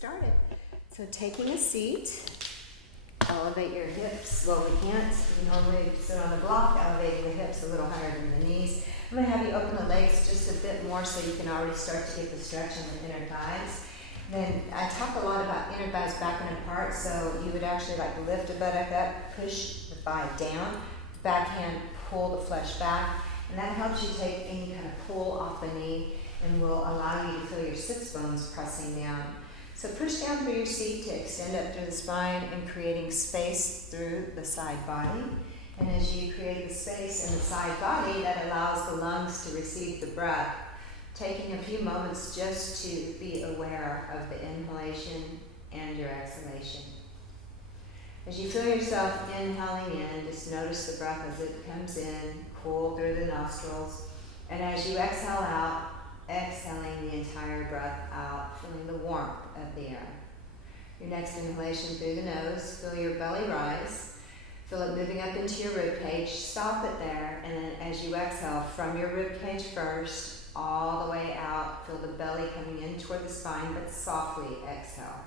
started. So taking a seat, elevate your hips. Well, we can't normally sit on the block, elevating the hips a little higher than the knees. I'm going to have you open the legs just a bit more so you can already start to get the stretch in the inner thighs. Then I talk a lot about inner thighs back and apart, so you would actually like lift the buttock up, push the thigh down, backhand pull the flesh back, and that helps you take any kind of pull off the knee and will allow you to feel your sits bones pressing down. So push down through your seat to extend up through the spine and creating space through the side body. And as you create the space in the side body, that allows the lungs to receive the breath. Taking a few moments just to be aware of the inhalation and your exhalation. As you feel yourself inhaling in, just notice the breath as it comes in, cool through the nostrils. And as you exhale out, exhaling the entire breath out, feeling the warmth of the air. Your next inhalation through the nose, feel your belly rise. Feel it moving up into your rib cage. Stop it there, and then as you exhale from your rib cage first, all the way out, feel the belly coming in toward the spine, but softly exhale.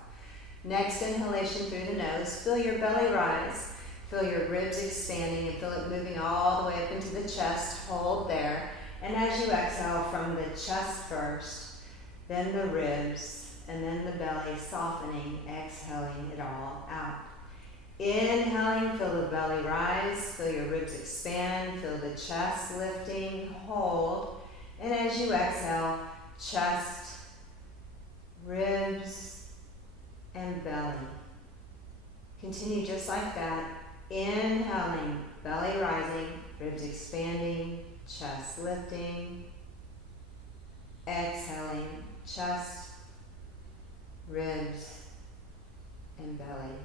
Next inhalation through the nose, feel your belly rise. Feel your ribs expanding and feel it moving all the way up into the chest. Hold there. And as you exhale from the chest first, then the ribs, and then the belly softening, exhaling it all out. Inhaling, feel the belly rise, feel your ribs expand, feel the chest lifting, hold. And as you exhale, chest, ribs, and belly. Continue just like that. Inhaling, belly rising, ribs expanding, chest lifting. Exhaling, chest, ribs, and belly.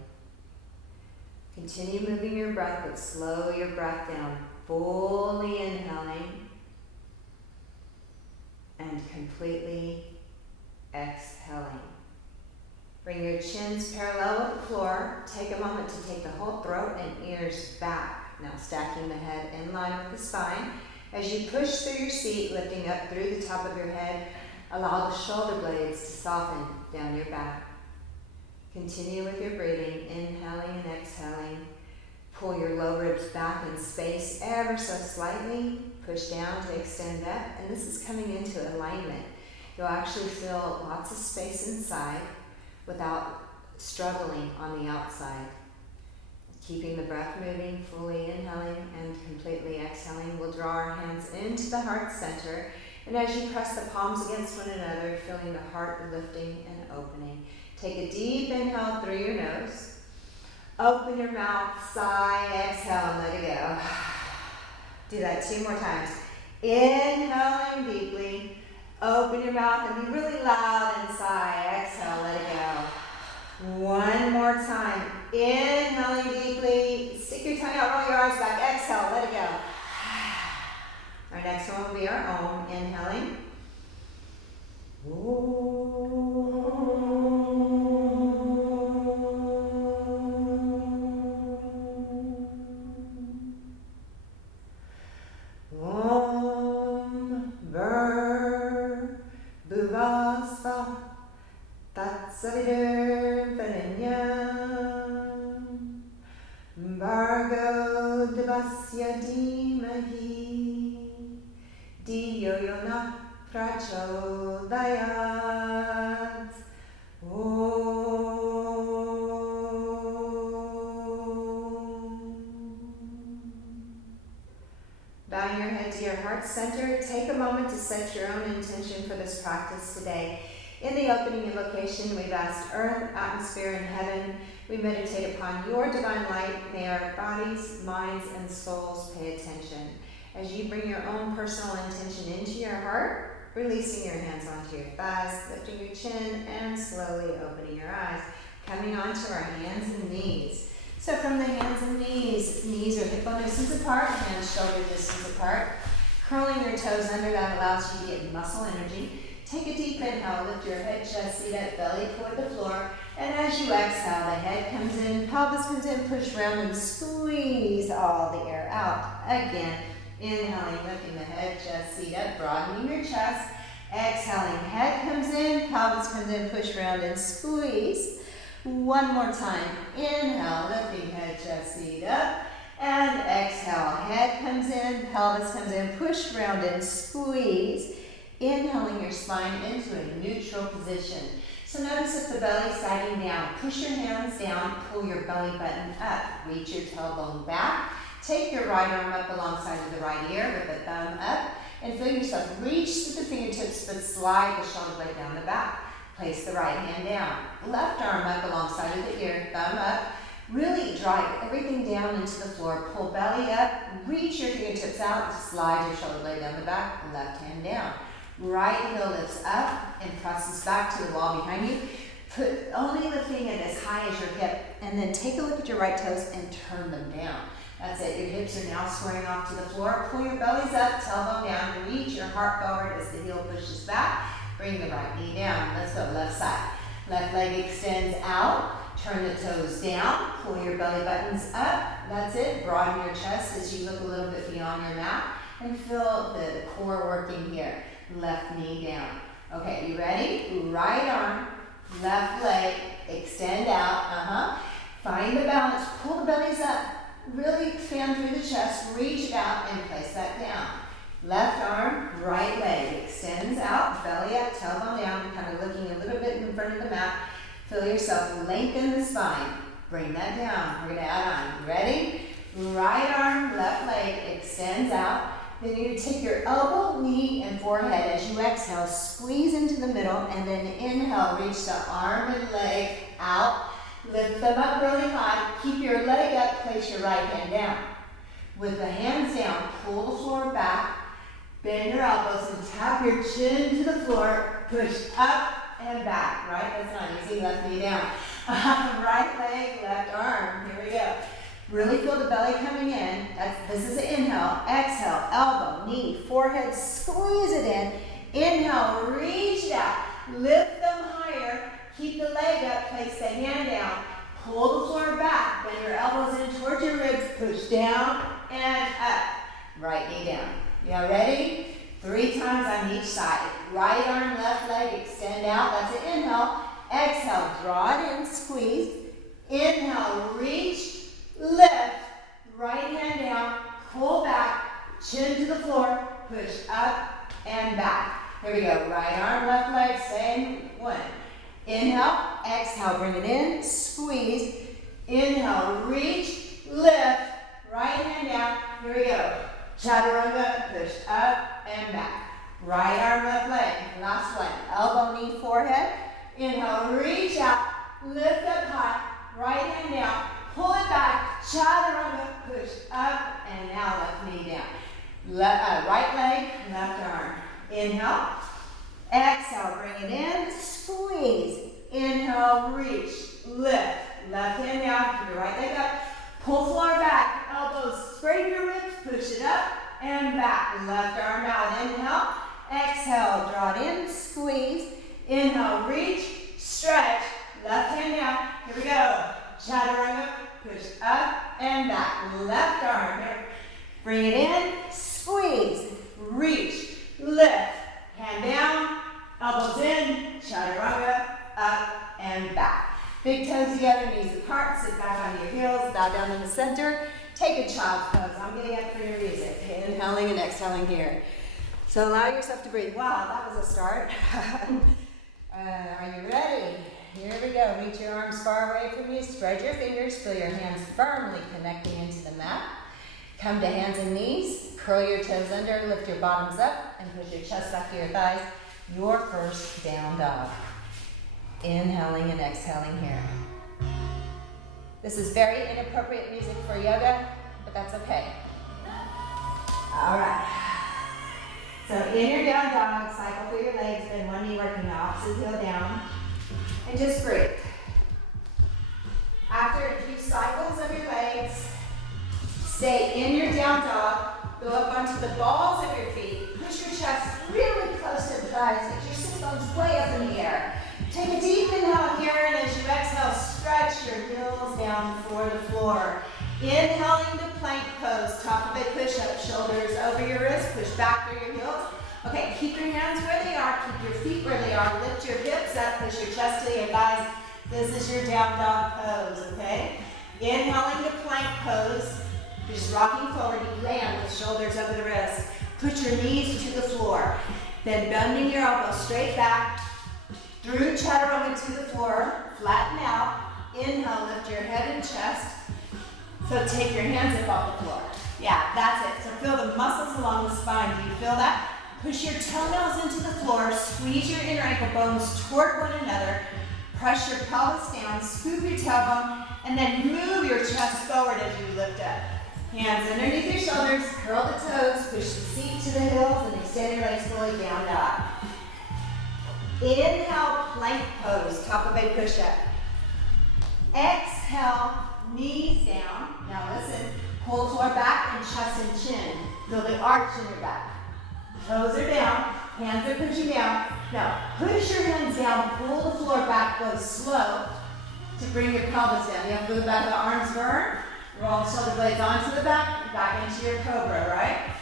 Continue moving your breath, but slow your breath down. Fully inhaling and completely exhaling. Bring your chins parallel with the floor. Take a moment to take the whole throat and ears back. Now stacking the head in line with the spine. As you push through your seat, lifting up through the top of your head, allow the shoulder blades to soften down your back. Continue with your breathing, inhaling and exhaling. Pull your low ribs back in space ever so slightly. Push down to extend up, and this is coming into alignment. You'll actually feel lots of space inside without struggling on the outside. Keeping the breath moving, fully inhaling and completely exhaling. We'll draw our hands into the heart center, and as you press the palms against one another, feeling the heart lifting and opening. Take a deep inhale through your nose. Open your mouth, sigh, exhale, and let it go. Do that 2 more times. Inhaling deeply. Open your mouth and be really loud and sigh. Exhale, let it go. 1 more time. Inhaling deeply. Stick your tongue out, roll your arms back. Exhale, let it go. Our next one will be our Om. Inhaling. Bhargo Devasya Dhimahi Dhiyo Yona Prachodayat. Bowing your head to your heart center, take a moment to set your own intention for this practice today. In the opening invocation, we've asked earth, atmosphere, and heaven. We meditate upon your divine light. May our bodies, minds, and souls pay attention. As you bring your own personal intention into your heart, releasing your hands onto your thighs, lifting your chin, and slowly opening your eyes. Coming onto our hands and knees. So from the hands and knees are hip distance apart, hands shoulder distance apart. Curling your toes under, that allows you to get muscle energy. Take a deep inhale, lift your head, chest, seat up, belly toward the floor. And as you exhale, the head comes in, pelvis comes in, push round and squeeze all the air out. Again, inhaling, lifting the head, chest, seat up, broadening your chest. Exhaling, head comes in, pelvis pelvis comes in, push round and squeeze. One more time. Inhale, lifting head, chest, feet up. And exhale, head comes in, pelvis comes in, push round and squeeze. Inhaling your spine into a neutral position. So notice if the belly's sagging down, push your hands down, pull your belly button up, reach your tailbone back, take your right arm up alongside of the right ear with the thumb up, and feel yourself reach to the fingertips, but slide the shoulder blade down the back. Place the right hand down, left arm up alongside of the ear, thumb up. Really drive everything down into the floor. Pull belly up, reach your fingertips out, slide your shoulder blade down the back, left hand down. Right heel lifts up and presses back to the wall behind you. Only lifting it as high as your hip, and then take a look at your right toes and turn them down. That's it. Your hips are now squaring off to the floor. Pull your bellies up, tailbone down, reach your heart forward as the heel pushes back. Bring the right knee down. Let's go left side. Left leg extends out. Turn the toes down. Pull your belly buttons up. That's it. Broaden your chest as you look a little bit beyond your mat. And feel the core working here. Left knee down. Okay, you ready? Right arm, left leg, extend out. Find the balance. Pull the bellies up. Really expand through the chest. Reach it out and place that down. Left arm, right leg extends out, belly up, tailbone down, kind of looking a little bit in front of the mat. Feel yourself lengthen the spine. Bring that down. We're going to add on. Ready? Right arm, left leg extends out. Then you're going to take your elbow, knee, and forehead as you exhale. Squeeze into the middle, and then inhale. Reach the arm and leg out. Lift them up really high. Keep your leg up. Place your right hand down. With the hands down, pull the floor back. Bend your elbows and tap your chin to the floor. Push up and back. Right? That's not easy. Left knee down. Right leg, left arm. Here we go. Really feel the belly coming in. This is an inhale. Exhale. Elbow, knee, forehead. Squeeze it in. Inhale. Reach it out. Lift them higher. Keep the leg up. Place the hand down. Pull the floor back. Bend your elbows in towards your ribs. Push down and up. Right knee down. You ready? 3 times on each side. Right arm, left leg, extend out. That's an inhale. Exhale, draw it in, squeeze. Inhale, reach, lift. Right hand down, pull back, chin to the floor, push up and back. Here we go. Right arm, left leg, same one. Inhale, exhale, bring it in, squeeze. Inhale, reach, lift. Right hand down. Here we go. Chaturanga, push up and back. Right arm, left leg. Last one. Elbow, knee, forehead. Inhale, reach out, lift up high. Right hand down, pull it back. Chaturanga, push up, and now left knee down. Right leg, left arm. Inhale. Exhale, bring it in, squeeze. Inhale, reach, lift. Left hand down, keep your right leg up. Pull floor back, elbows spread your ribs, push it up and back. Left arm out, inhale. Exhale, draw it in, squeeze. Inhale, reach, stretch. Left hand down, here we go. Chaturanga, push up and back. Left arm, here. Bring it in, squeeze, reach, lift. Hand down, elbows in, chaturanga, up and back. Big toes together, knees apart, sit back onto your heels, bow down in the center. Take a child's pose. I'm getting up for your music. Inhaling and exhaling here. So allow yourself to breathe. Wow, that was a start. Are you ready? Here we go. Reach your arms far away from you. Spread your fingers. Feel your hands firmly connecting into the mat. Come to hands and knees. Curl your toes under. Lift your bottoms up and push your chest back to your thighs. Your first down dog. Inhaling and exhaling here. This is very inappropriate music for yoga, but that's okay. All right. So in your down dog, cycle through your legs, bend one knee working the opposite heel down, and just breathe. After a few cycles of your legs, stay in your down dog, go up onto the balls of your feet, push your chest really close to the thighs, get your sit bones way up in the air. Take a deep inhale here, and as you exhale, stretch your heels down for the floor. Inhaling to plank pose, top of a push-up, shoulders over your wrists, push back through your heels. Okay, keep your hands where they are, keep your feet where they are. Lift your hips up, push your chest to your thighs. This is your down dog pose, okay? Inhaling to plank pose. You're just rocking forward. You land with shoulders over the wrist. Put your knees to the floor. Then bending your elbows straight back. Through chaturanga to the floor. Flatten out. Inhale, lift your head and chest. So take your hands up off the floor. Yeah, that's it. So feel the muscles along the spine. Do you feel that? Push your toenails into the floor. Squeeze your inner ankle bones toward one another. Press your pelvis down. Scoop your tailbone. And then move your chest forward as you lift up. Hands underneath your shoulders. Curl the toes. Push the seat to the heels and extend your legs fully down dog. Inhale, plank pose. Top of a push-up. Exhale, knees down. Now listen. Pull the floor back and chest and chin. Feel the arch in your back. Toes are down. Hands are pushing down. Now push your hands down. Pull the floor back. Go slow to bring your pelvis down. You have to move back the arms burn. Roll the shoulder blades onto the back into your cobra, right?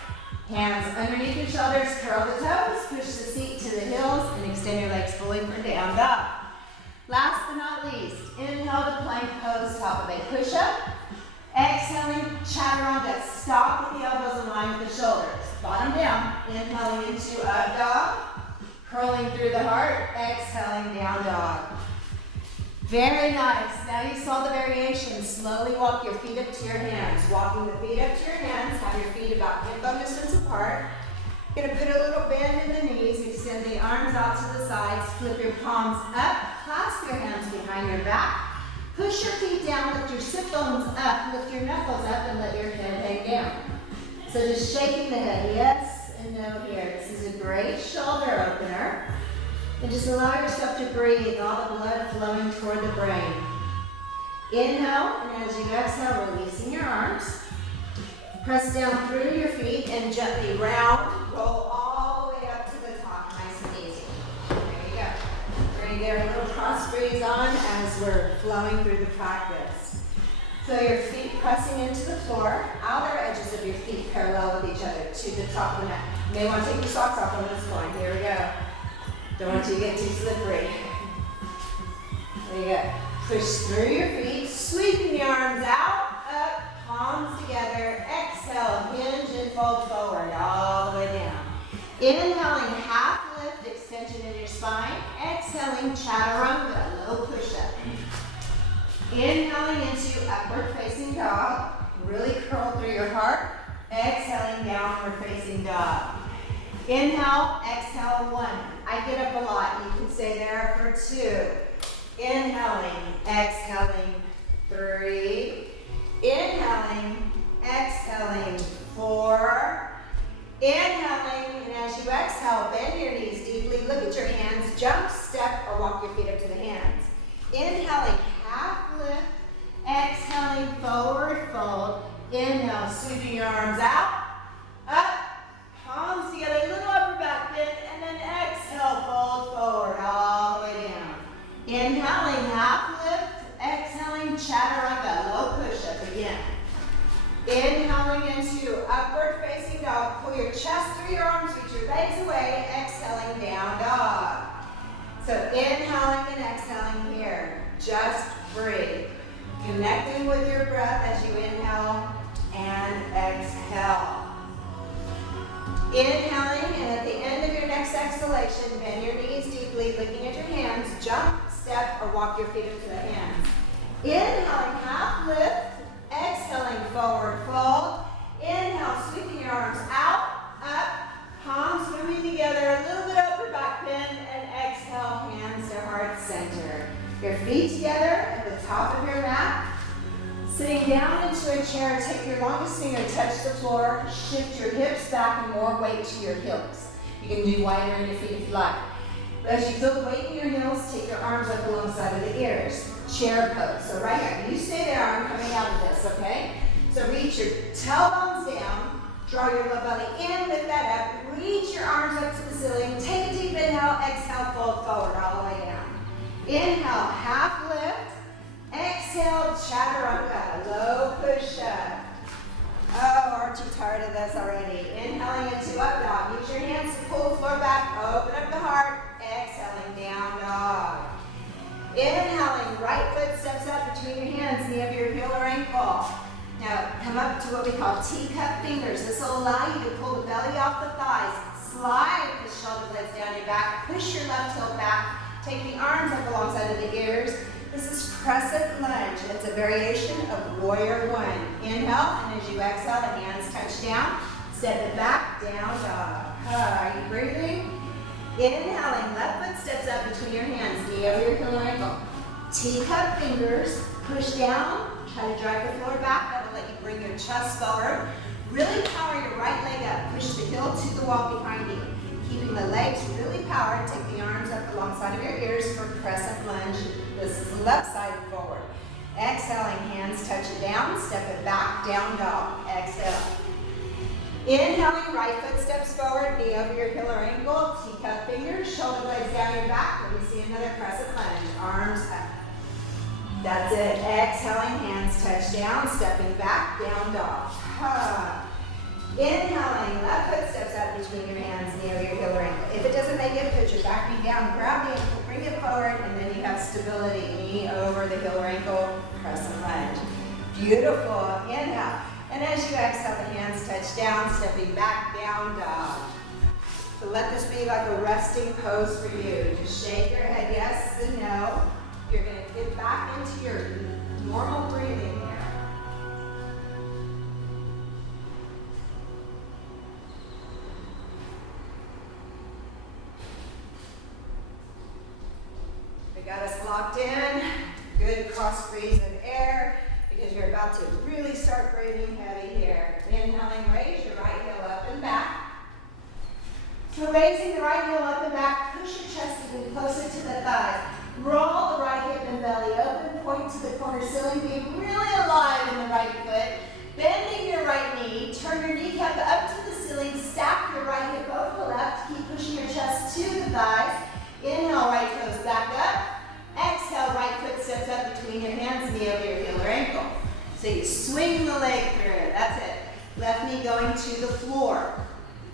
Hands underneath your shoulders. Curl the toes. Push the seat to the heels and extend your legs fully for down dog. Last but not least, inhale to plank pose, top of a push-up. Exhaling, chaturanga. Stop with the elbows in line with the shoulders. Bottom down. Inhaling into up dog. Curling through the heart. Exhaling, down dog. Very nice. Now you saw the variation. Slowly walk your feet up to your hands. Walking the feet up to your hands. Have your feet about hip bone distance apart. You're going to put a little bend in the knees. Extend the arms out to the sides. Flip your palms up. Clasp your hands behind your back. Push your feet down, lift your sit bones up, lift your knuckles up, and let your head hang down. So just shaking the head, yes and no here. This is a great shoulder opener. And just allow yourself to breathe, all the blood flowing toward the brain. Inhale, and as you exhale, releasing your arms. Press down through your feet and gently round, roll all the way up to the top, nice and easy. There you go. Bring your little cross breeze on as we're flowing through the practice. So your feet pressing into the floor, outer edges of your feet parallel with each other to the top of the mat. You may want to take your socks off on this point. Here we go. Don't want you to get too slippery. There you go. Push through your feet, sweeping the arms out, up, palms together. Exhale, hinge and fold forward all the way down. Inhaling, half lift, extension in your spine. Exhaling, chaturanga, low push-up. Inhaling into upward facing dog. Really curl through your heart. Exhaling, downward facing dog. Inhale, exhale, 1. I get up a lot. You can stay there for 2. Inhaling, exhaling, 3. Inhaling, exhaling, 4. Inhaling, and as you exhale, bend your knees deeply. Look at your hands. Jump, step, or walk your feet up to the hands. Inhaling, half lift. Exhaling, forward fold. Inhale, sweeping your arms out. Up. Palms together, little upper back bend, and then exhale, fold forward, all the way down. Inhaling, half lift. Exhaling, chaturanga, low push-up again. Inhaling into upward facing dog. Pull your chest through your arms, reach your legs away. Exhaling, down dog. So inhaling and exhaling here. Just breathe. Connecting with your breath as you inhale and exhale. Inhaling, and at the end of your next exhalation, bend your knees deeply, looking at your hands, jump, step, or walk your feet up to the hands. Inhaling, half lift. Exhaling, forward fold. Inhale, sweeping your arms out, up, palms moving together, a little bit upper back bend, and exhale, hands to heart center. Your feet together at the top of your mat. Sitting down into a chair, take your longest finger, touch the floor, shift your hips back and more weight to your heels. You can do wider in your feet if you like. But as you feel the weight in your heels, take your arms up alongside of the ears. Chair pose. So right here, you stay there, I'm coming out of this, okay? So reach your tailbones down, draw your low belly in, lift that up, reach your arms up to the ceiling, take a deep inhale, exhale, fold forward all the way down. Inhale, half lift. Exhale, chaturanga, low push-up. Oh, aren't you tired of this already? Inhaling into up dog. Use your hands to pull the floor back, open up the heart. Exhale. knee of your heel or ankle. Now come up to what we call teacup fingers. This will allow you to pull the belly off the thighs, slide the shoulder blades down your back, push your left heel back, take the arms up alongside of the ears. This is crescent lunge. It's a variation of warrior one. Inhale, and as you exhale, the hands touch down. Step it back, down dog. Are you breathing? Inhaling, left foot steps up between your hands, knee over your heel or ankle. Teacup fingers, push down, try to drive the floor back. That will let you bring your chest forward. Really power your right leg up. Push the heel to the wall behind you. Keeping the legs really powered, take the arms up alongside of your ears for crescent lunge. This is left side forward. Exhaling, hands touch it down, step it back, down dog. Exhale. Inhaling, right foot steps forward, knee over your heel or ankle, teacup fingers, shoulder blades down your back. Let me see another crescent lunge, arms up. That's it. Exhaling, hands touch down, stepping back, down dog. Inhaling, left foot steps up between your hands, knee over your heel or ankle. If it doesn't make it, put your back knee down, grab the ankle, bring it forward, and then you have stability. Knee over the heel or ankle, crescent lunge. Beautiful. Inhale. And as you exhale, the hands touch down, stepping back, down dog. So let this be like a resting pose for you. Just shake your head yes and no. You're going to get back into your normal breathing here. We got us locked in. Good cross breathe of air because you're about to really start breathing heavy here. Inhaling, raise your right heel up and back. So raising the right heel up and back, push your chest even closer to the thighs. Roll the right hip and belly open, point to the corner ceiling, be really alive in the right foot. Bending your right knee, turn your kneecap up to the ceiling, stack your right hip over the left, keep pushing your chest to the thighs. Inhale, right toes back up. Exhale, right foot steps up between your hands, knee over your heel or ankle. So you swing the leg through it, that's it. Left knee going to the floor.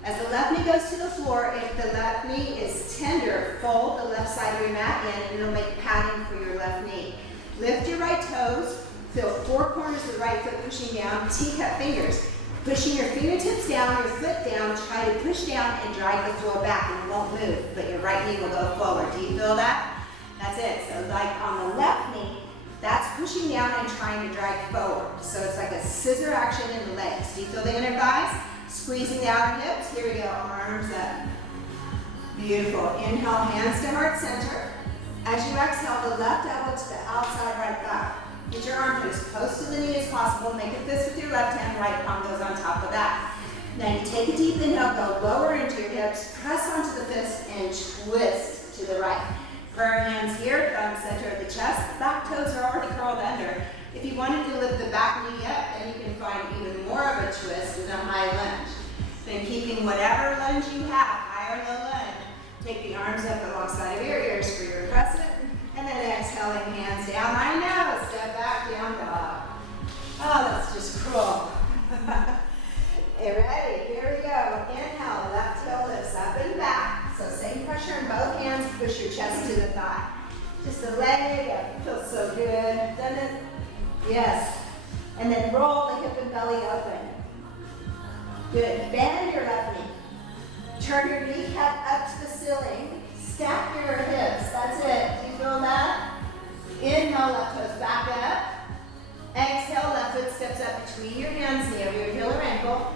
As the left knee goes to the floor, if the left knee is tender, fold the left side of your mat in and it'll make padding for your left knee. Lift your right toes, feel four corners of the right foot pushing down, teacup fingers. Pushing your fingertips down, your foot down, try to push down and drag the floor back and you won't move, but your right knee will go forward. Do you feel that? That's it. So like on the left knee, that's pushing down and trying to drag forward. So it's like a scissor action in the legs. Do you feel the inner thighs? Squeezing the outer hips. Here we go, arms up. Beautiful. Inhale, hands to heart center. As you exhale, the left elbow to the outside right thigh. Get your armpit as close to the knee as possible. Make a fist with your left hand, right palm goes on top of that. Now you take a deep inhale, go lower into your hips, press onto the fist, and twist to the right. Prayer hands here, thumb center of the chest. Back toes are already curled under. If you wanted to lift the back knee up, then you can find even more of a twist with a high lunge. Then keeping whatever lunge you have, high or low lunge, take the arms up alongside of your ears for your crescent, and then exhaling, hands down. I know, step back, down dog. Oh, that's just cruel. Ready? Here we go. Inhale, left heel lifts up and back. So same pressure in both hands, push your chest to the thigh. Just a leg up, feels so good. Done it? Yes. And then roll the hip and belly open. Good. Bend your left knee. Turn your kneecap up to the ceiling. Stack your hips. That's it. Do you feel that? Inhale, left toes back up. Exhale, left foot steps up between your hands, knee over your heel or ankle.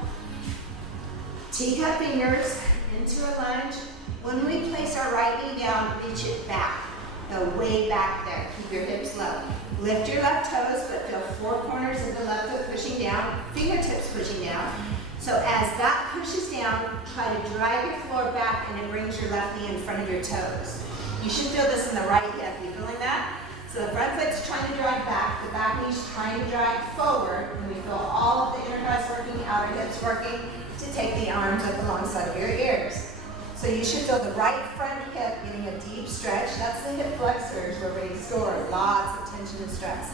Teacup fingers into a lunge. When we place our right knee down, reach it back. Go way back there. Keep your hips low. Lift your left toes, but feel four corners of the left foot pushing down, fingertips pushing down. So as that pushes down, try to drive your floor back and it brings your left knee in front of your toes. You should feel this in the right hip. You feeling that? So the front foot's trying to drag back, the back knee's trying to drag forward, and we feel all of the inner thighs working, outer hips working, to take the arms up alongside of your ears. So you should feel the right front hip getting a deep stretch. That's the hip flexors where we store lots of tension and stress.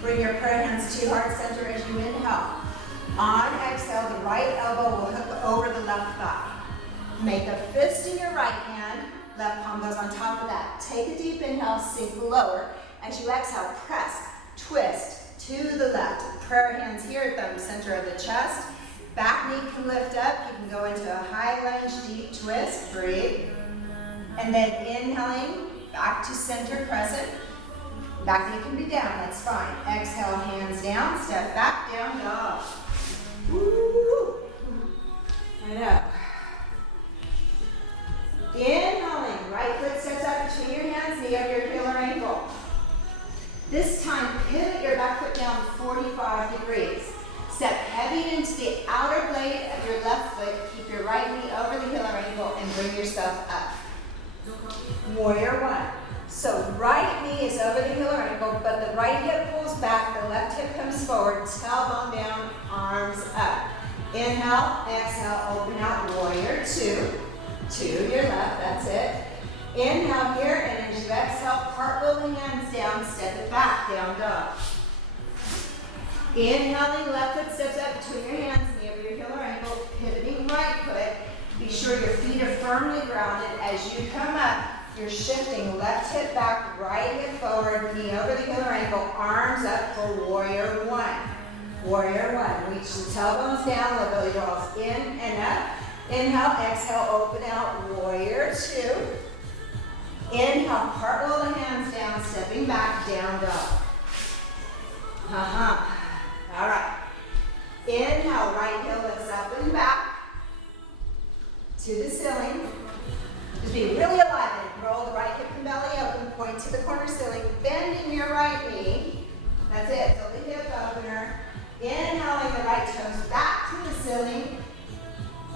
Bring your prayer hands to heart center as you inhale. On exhale, the right elbow will hook over the left thigh. Make a fist in your right hand. Left palm goes on top of that. Take a deep inhale, sink lower. As you exhale, press, twist to the left. Prayer hands here at the center of the chest. Back knee can lift up. You can go into a high lunge, deep twist. Breathe. And then inhaling, back to center crescent. Back knee can be down, that's fine. Exhale, hands down, step back, down dog. Woo! I know. Inhaling, right foot steps up between your hands, knee over your heel or ankle. This time, pivot your back foot down 45 degrees. Step heavy into the outer blade of your left foot. Keep your right knee over the heel or ankle and bring yourself up. Warrior one. So right knee is over the heel or ankle, but the right hip pulls back, the left hip comes forward, tailbone down, arms up. Inhale, exhale, open out, warrior two. To your left, that's it. Inhale here, and as you exhale, cartwheel the hands down, step it back, down dog. Inhaling, left foot steps up between your hands, knee over your heel or ankle, pivoting right foot. Be sure your feet are firmly grounded. As you come up, you're shifting left hip back, right hip forward, knee over the heel or ankle, arms up for warrior one. Warrior one. Reach the tailbones down, the belly draws in and up. Inhale, exhale, open out, warrior two. Inhale, cartwheel the hands down, stepping back, down dog. All right. Inhale, right heel lifts up and back to the ceiling. Just be really alive and roll the right hip and belly open, point to the corner ceiling, bending your right knee. That's it, so the hip opener. Inhaling the right toes back to the ceiling.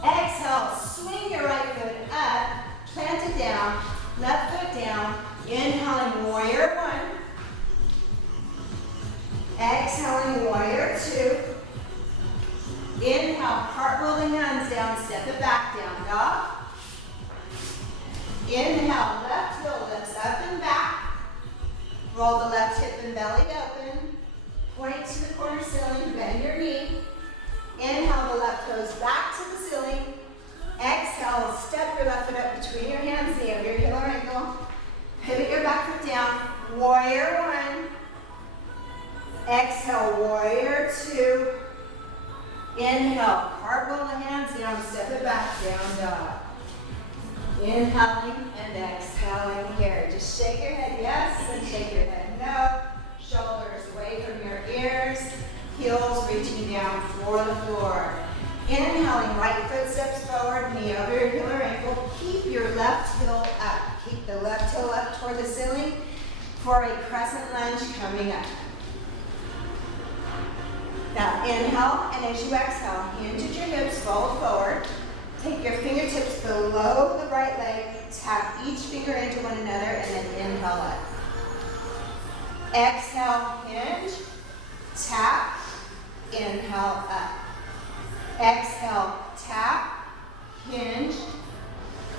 Exhale, swing your right foot up, plant it down, left foot down. Inhaling, warrior one. Exhaling, warrior two. Inhale, cartwheel the hands down, step it back, down dog. Inhale, left heel lifts up and back. Roll the left hip and belly open. Point to the corner ceiling, bend your knee. Inhale, the left toes back to the ceiling. Exhale, step your left foot up between your hands, knee over your heel or ankle. Pivot your back foot down, warrior one. Exhale, warrior two. Inhale, cartwheel the hands down, step it back, down dog. Inhaling and exhaling here. Just shake your head yes and shake your head no. Shoulders away from your ears. Heels reaching down for the floor. Inhaling, right foot steps forward, knee over your heel or ankle. Keep your left heel up. Keep the left heel up toward the ceiling for a crescent lunge coming up. Now inhale, and as you exhale, hinge at your hips, fold forward. Take your fingertips below the right leg, tap each finger into one another, and then inhale up. Exhale, hinge, tap, inhale up. Exhale, tap, hinge,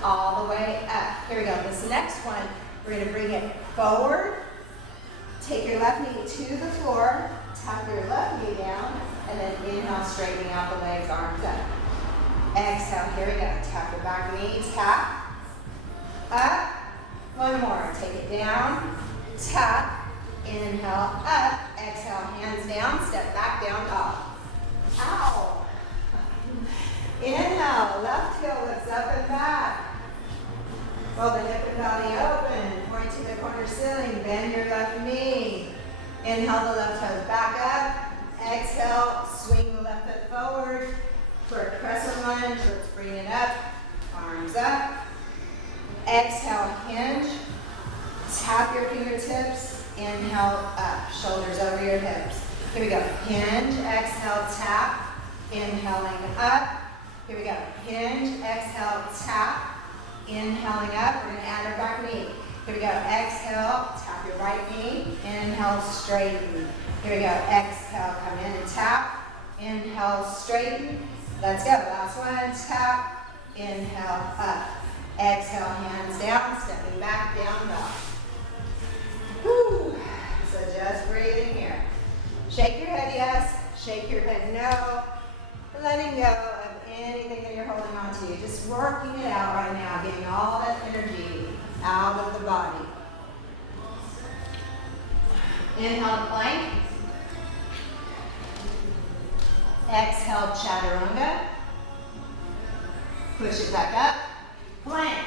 all the way up. Here we go. This next one, we're going to bring it forward. Take your left knee to the floor, tap your left knee down, and then inhale, straightening out the legs, arms up. Exhale, here we go. Tap your back knee, tap, up. One more. Take it down, tap, inhale, up. Exhale, hands down, step back, down, up. Ow. Inhale, left heel lifts up and back. Roll the hip and belly open. Point to the corner ceiling. Bend your left knee. Inhale, the left toes back up. Exhale, swing the left foot forward for a crescent lunge. Let's bring it up. Arms up. Exhale, hinge. Tap your fingertips. Inhale, up. Shoulders over your hips. Here we go. Hinge, exhale, tap. Inhaling up. Here we go. Hinge, exhale, tap. Inhaling up. We're going to add our back knee. Here we go. Exhale, tap your right knee. Inhale, straighten. Here we go. Exhale, come in and tap. Inhale, straighten. Let's go. Last one. Tap. Inhale, up. Exhale, hands down. Stepping back, down, dog. Whew. So just breathing here. Shake your head yes. Shake your head no. Letting go of anything that you're holding on to. Just working it out right now. Getting all that energy out of the body. Inhale, plank. Exhale, chaturanga. Push it back up. Plank.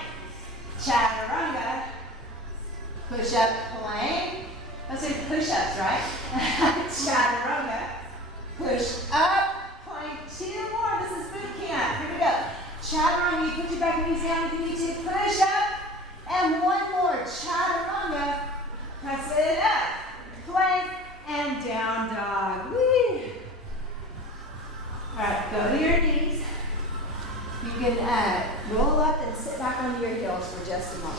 Chaturanga. Push up, plank. Those are push-ups, right? Chaturanga. Push up, plank. 2 more. This is boot camp. Here we go. Chaturanga. You put your back knees down if you need to. Push up. And 1 more. Chaturanga. Press it up. Plank. And down dog. Whee. All right, go to your knees. You can roll up and sit back onto your heels for just a moment.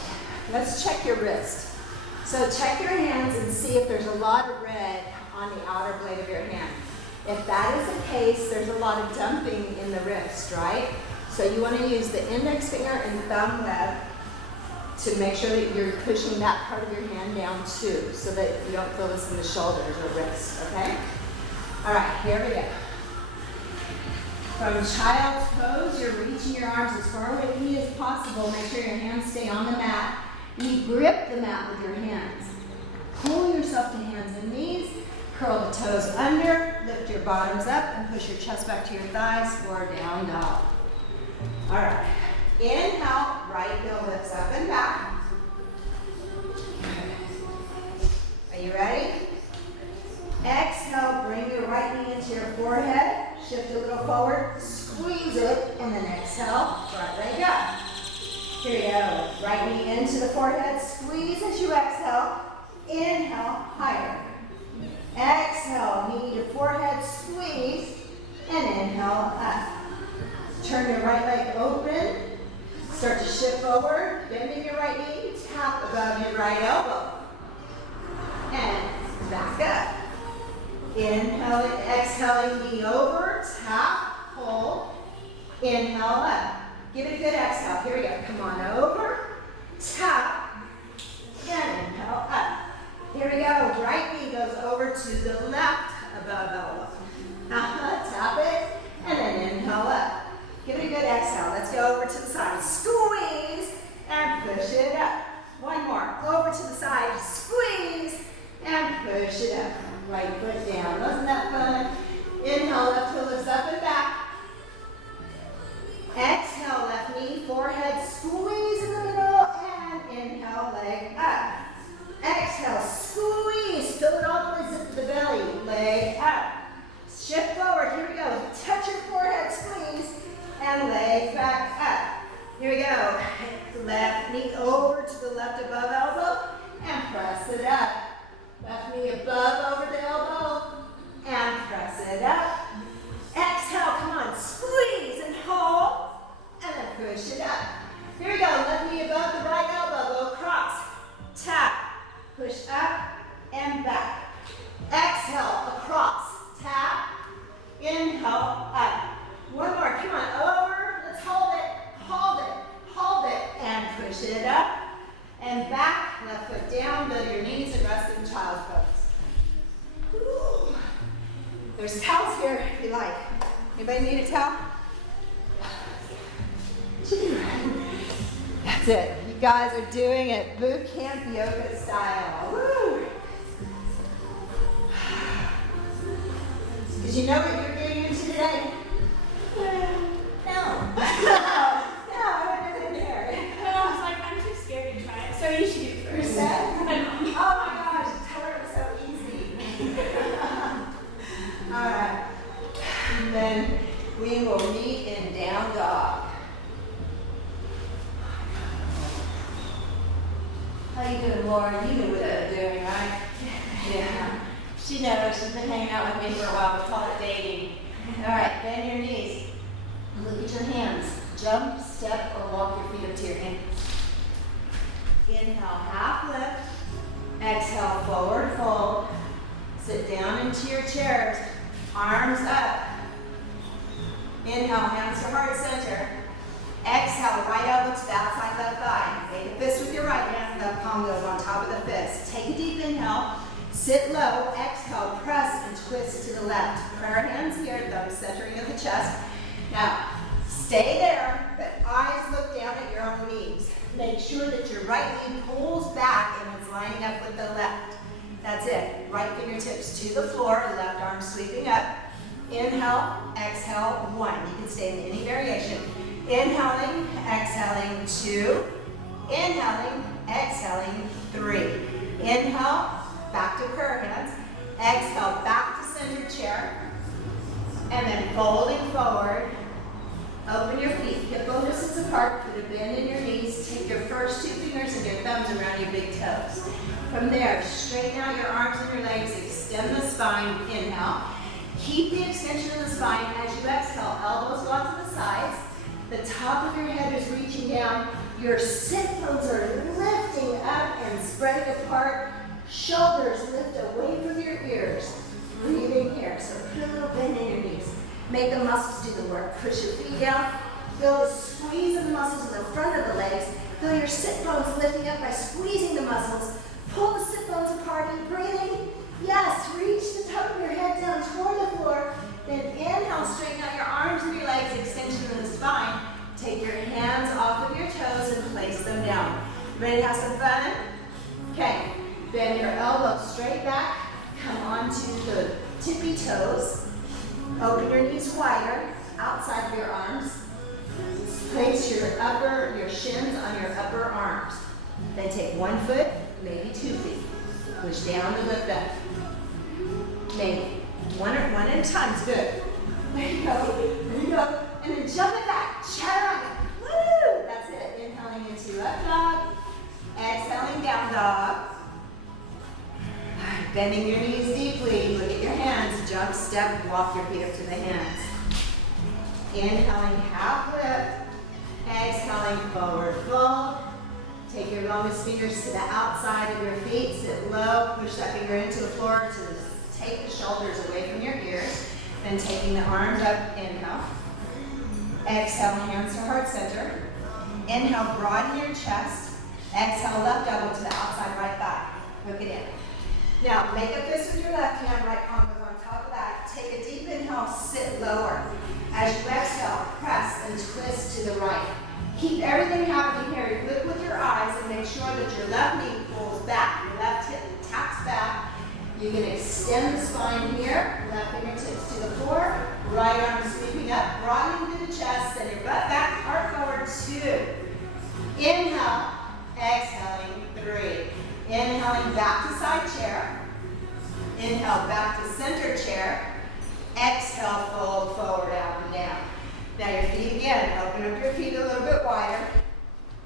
Let's check your wrist. So check your hands and see if there's a lot of red on the outer blade of your hand. If that is the case, there's a lot of dumping in the wrist, right? So you want to use the index finger and thumb web to make sure that you're pushing that part of your hand down too, so that you don't feel this in the shoulders or wrists, okay? All right, here we go. From child's pose, you're reaching your arms as far away from you as possible. Make sure your hands stay on the mat. And you grip the mat with your hands. Pull yourself to hands and knees. Curl the toes under. Lift your bottoms up and push your chest back to your thighs for down dog. All right. Inhale, right heel lifts up and back. Are you ready? Exhale, bring your right knee into your forehead. Shift a little forward, squeeze it, and then exhale, right leg up. Here we go. Right knee into the forehead, squeeze as you exhale. Inhale, higher. Exhale, knee to forehead, squeeze, and inhale, up. Turn your right leg open. Start to shift forward, bending your right knee, tap above your right elbow. And back up. Inhaling, exhaling, knee over, tap, pull, inhale up. Give it a good exhale. Here we go. Come on over, tap, and inhale up. Here we go. Right knee goes over to the left above elbow. Tap it, and then inhale up. Give it a good exhale. Let's go over to the side. Squeeze, and push it up. 1 more. Over to the side. Squeeze, and push it up. Right foot down. Wasn't that fun? Inhale, left heel lifts up and back. Exhale, left knee, forehead, squeeze in the middle, and inhale, leg up. Exhale, squeeze, fill it all the way, zip to the belly, leg up. Shift forward, here we go. Touch your forehead, squeeze, and leg back up. Here we go. Left knee over to the left above elbow, and press it up. Left knee above over the elbow, and press it up. Exhale, come on, squeeze and hold, and then push it up. Here we go, left knee above the right elbow, go across. Tap, push up, and back. Exhale, across, tap, inhale, up. 1 more, come on, over, let's hold it, hold it, hold it, and push it up. And back, left foot down, go to your knees and rest in child's pose. Woo. There's towels here if you like. Anybody need a towel? That's it. You guys are doing it boot camp yoga style. Woo. Did you know what you're getting into today? No. I wasn't there. And I was like, I'm too scared to try it, so you should do it first. Oh my gosh, tell her it was so easy. All right. And then we will meet in down dog. How you doing, Laura? You know what you're doing, right? Yeah. She knows. She's been hanging out with me for a while. We call it dating. All right, bend your knees. Look at your hands. Jump, step, or walk your feet up to your ankles. Inhale, half lift. Exhale, forward fold. Sit down into your chairs. Arms up. Inhale, hands to heart center. Exhale, right elbow to the outside left thigh. Make a fist with your right hand. Left palm goes on top of the fist. Take a deep inhale. Sit low. Exhale, press and twist to the left. Prayer hands here, thumbs centering of the chest. Now, stay there, but eyes look down at your own knees. Make sure that your right knee pulls back and is lining up with the left. That's it. Right fingertips to the floor, left arm sweeping up. Inhale, exhale, 1. You can stay in any variation. Inhaling, exhaling, 2. Inhaling, exhaling, 3. Inhale, back to prayer hands. Exhale, back to center chair. And then folding forward. Open your feet, hip bone distance apart, put a bend in your knees. Take your first 2 fingers and your thumbs around your big toes. From there, straighten out your arms and your legs, extend the spine, inhale. Keep the extension of the spine as you exhale. Elbows go out to the sides. The top of your head is reaching down. Your sit bones are lifting up and spreading apart. Shoulders lift away from your ears. Breathing here, so put a little bend in your knees. Make the muscles do the work. Push your feet down. Feel the squeeze of the muscles in the front of the legs. Feel your sit bones lifting up by squeezing the muscles. Pull the sit bones apart and breathing. Yes, reach the top of your head down toward the floor. Then inhale, straighten out your arms and your legs, extension of the spine. Take your hands off of your toes and place them down. Ready to have some fun? Okay, bend your elbows straight back. Come onto the tippy toes. Open your knees wider, outside of your arms. Place your shins on your upper arms. Then take 1 foot, maybe 2 feet. Push down to lift up. Maybe. One at a time is good. There you go. There you go. And then jump it back. Chaturanga. Woo! That's it. Inhaling into up dog. Exhaling down dog. Bending your knees deeply. Look at your hands. Jump, step, walk your feet up to the hands. Inhaling half lift. Exhaling forward fold. Take your longest fingers to the outside of your feet. Sit low. Push that finger into the floor to take the shoulders away from your ears. Then taking the arms up. Inhale. Exhale, hands to heart center. Inhale, broaden your chest. Exhale, left elbow to the outside right thigh. Hook it in. Now, make a fist with your left hand, right palm goes on top of that. Take a deep inhale, sit lower. As you exhale, press and twist to the right. Keep everything happening here. You look with your eyes and make sure that your left knee pulls back. Your left hip taps back. You can extend the spine here. Left fingertips to the floor. Right arm sweeping up, broadening through the chest. Send your butt back, heart forward, 2. Inhale, exhaling, 3. Inhaling back to side chair. Inhale back to center chair. Exhale, fold forward, out and down. Now your feet again. Open up your feet a little bit wider.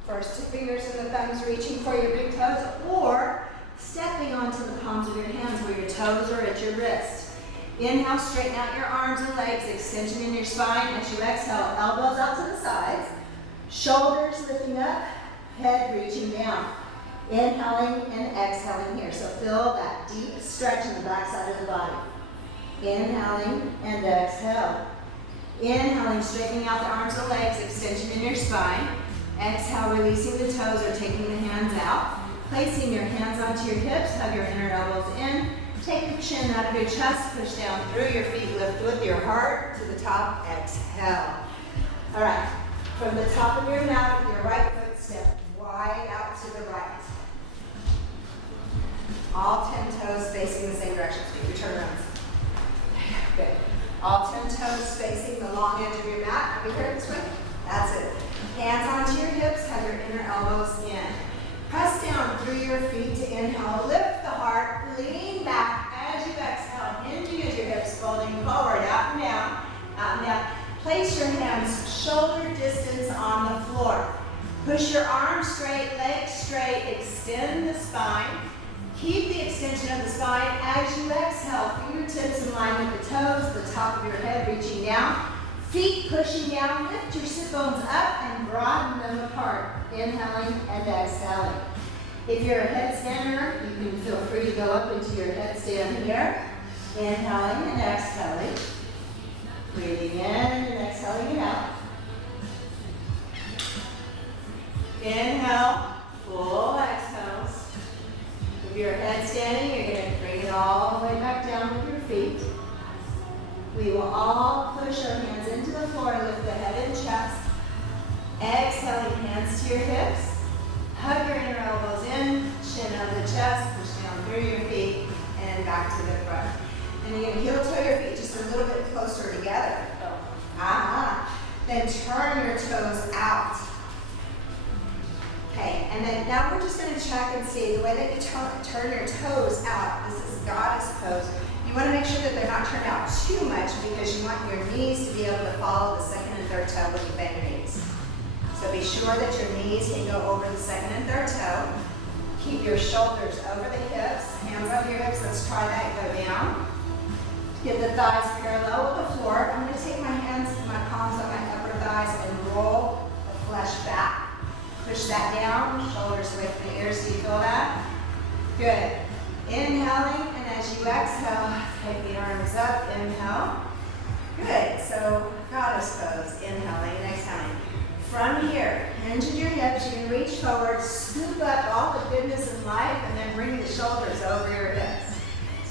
First 2 fingers and the thumbs reaching for your big toes, or stepping onto the palms of your hands where your toes are at your wrist. Inhale, straighten out your arms and legs, extension in your spine. As you exhale, elbows out to the sides. Shoulders lifting up, head reaching down. Inhaling and exhaling here. So feel that deep stretch in the back side of the body. Inhaling and exhale. Inhaling, straightening out the arms and legs, extension in your spine. Exhale, releasing the toes or taking the hands out. Placing your hands onto your hips, hug your inner elbows in. Take your chin out of your chest, push down through your feet, lift with your heart to the top, exhale. All right, from the top of your mat, your right foot step wide out to the right. All 10 toes facing the same direction. So make your turnarounds. Good. All 10 toes facing the long edge of your mat. Over here this way. That's it. Hands onto your hips. Have your inner elbows in. Press down through your feet to inhale. Lift the heart. Lean back as you exhale. Hinge use your hips, folding forward, out and down. Out and down. Place your hands shoulder distance on the floor. Push your arms straight, legs straight. Extend the spine. Keep the extension of the spine as you exhale. Fingertips in line with the toes, the top of your head reaching down. Feet pushing down. Lift your sit bones up and broaden them apart. Inhaling and exhaling. If you're a headstander, you can feel free to go up into your headstand here. Inhaling and exhaling. Breathing in and exhaling it out. Inhale, full exhales. If you're headstanding, you're going to bring it all the way back down with your feet. We will all push our hands into the floor, lift the head and chest. Exhaling, hands to your hips. Hug your inner elbows in, chin out of the chest, push down through your feet, and back to the front. And you're gonna heel toe your feet just a little bit closer together. Then turn your toes out. Okay, and then now we're just gonna check and see the way that you turn your toes out. This is goddess pose. You wanna make sure that they're not turned out too much because you want your knees to be able to follow the second and third toe when you bend your knees. So be sure that your knees can go over the second and third toe. Keep your shoulders over the hips, hands on your hips. Let's try that. Go down. Get the thighs parallel with the floor. I'm going to take my hands, my palms on my upper thighs and roll the flesh back. Push that down, shoulders away from the ears. Do you feel that? Good. Inhaling, and as you exhale, take the arms up. Inhale. Good. So goddess pose. Inhaling and exhaling. From here, hinge at your hips. You can reach forward, scoop up all the goodness in life, and then bring the shoulders over your hips.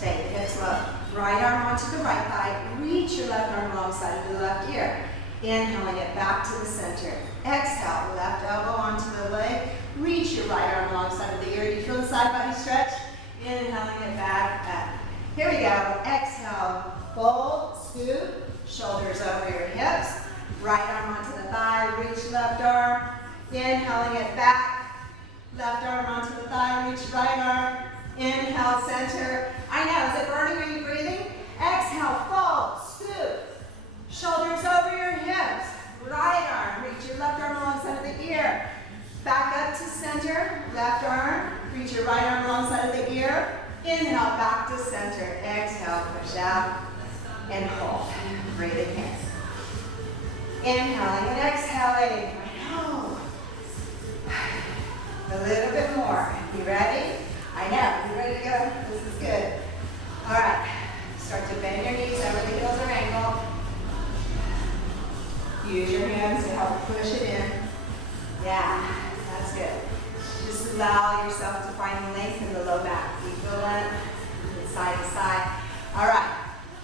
Take the hips low. Right arm onto the right thigh. Reach your left arm alongside of the left ear. Inhaling it back to the center. Exhale, left elbow onto the leg. Reach your right arm alongside of the ear. Do you feel the side body stretch? Inhaling it back up. Here we go. Exhale, fold, scoop, shoulders over your hips. Right arm onto the thigh, reach left arm. Inhaling it back. Left arm onto the thigh, reach right arm. Inhale, center. I know, is it burning? Are you breathing? Exhale, fold, scoop. Shoulders over your hips. Right arm, reach your left arm alongside of the ear. Back up to center. Left arm, reach your right arm alongside of the ear. Inhale, back to center. Exhale, push out and hold. Breathing in. Inhaling and exhaling. I know. A little bit more. You ready? I know. You ready to go? This is good. All right. Start to bend your knees over the heels or ankle. Use your hands to help push it in. Yeah, that's good. Just allow yourself to find length in the low back. You feel that? Side to side. All right.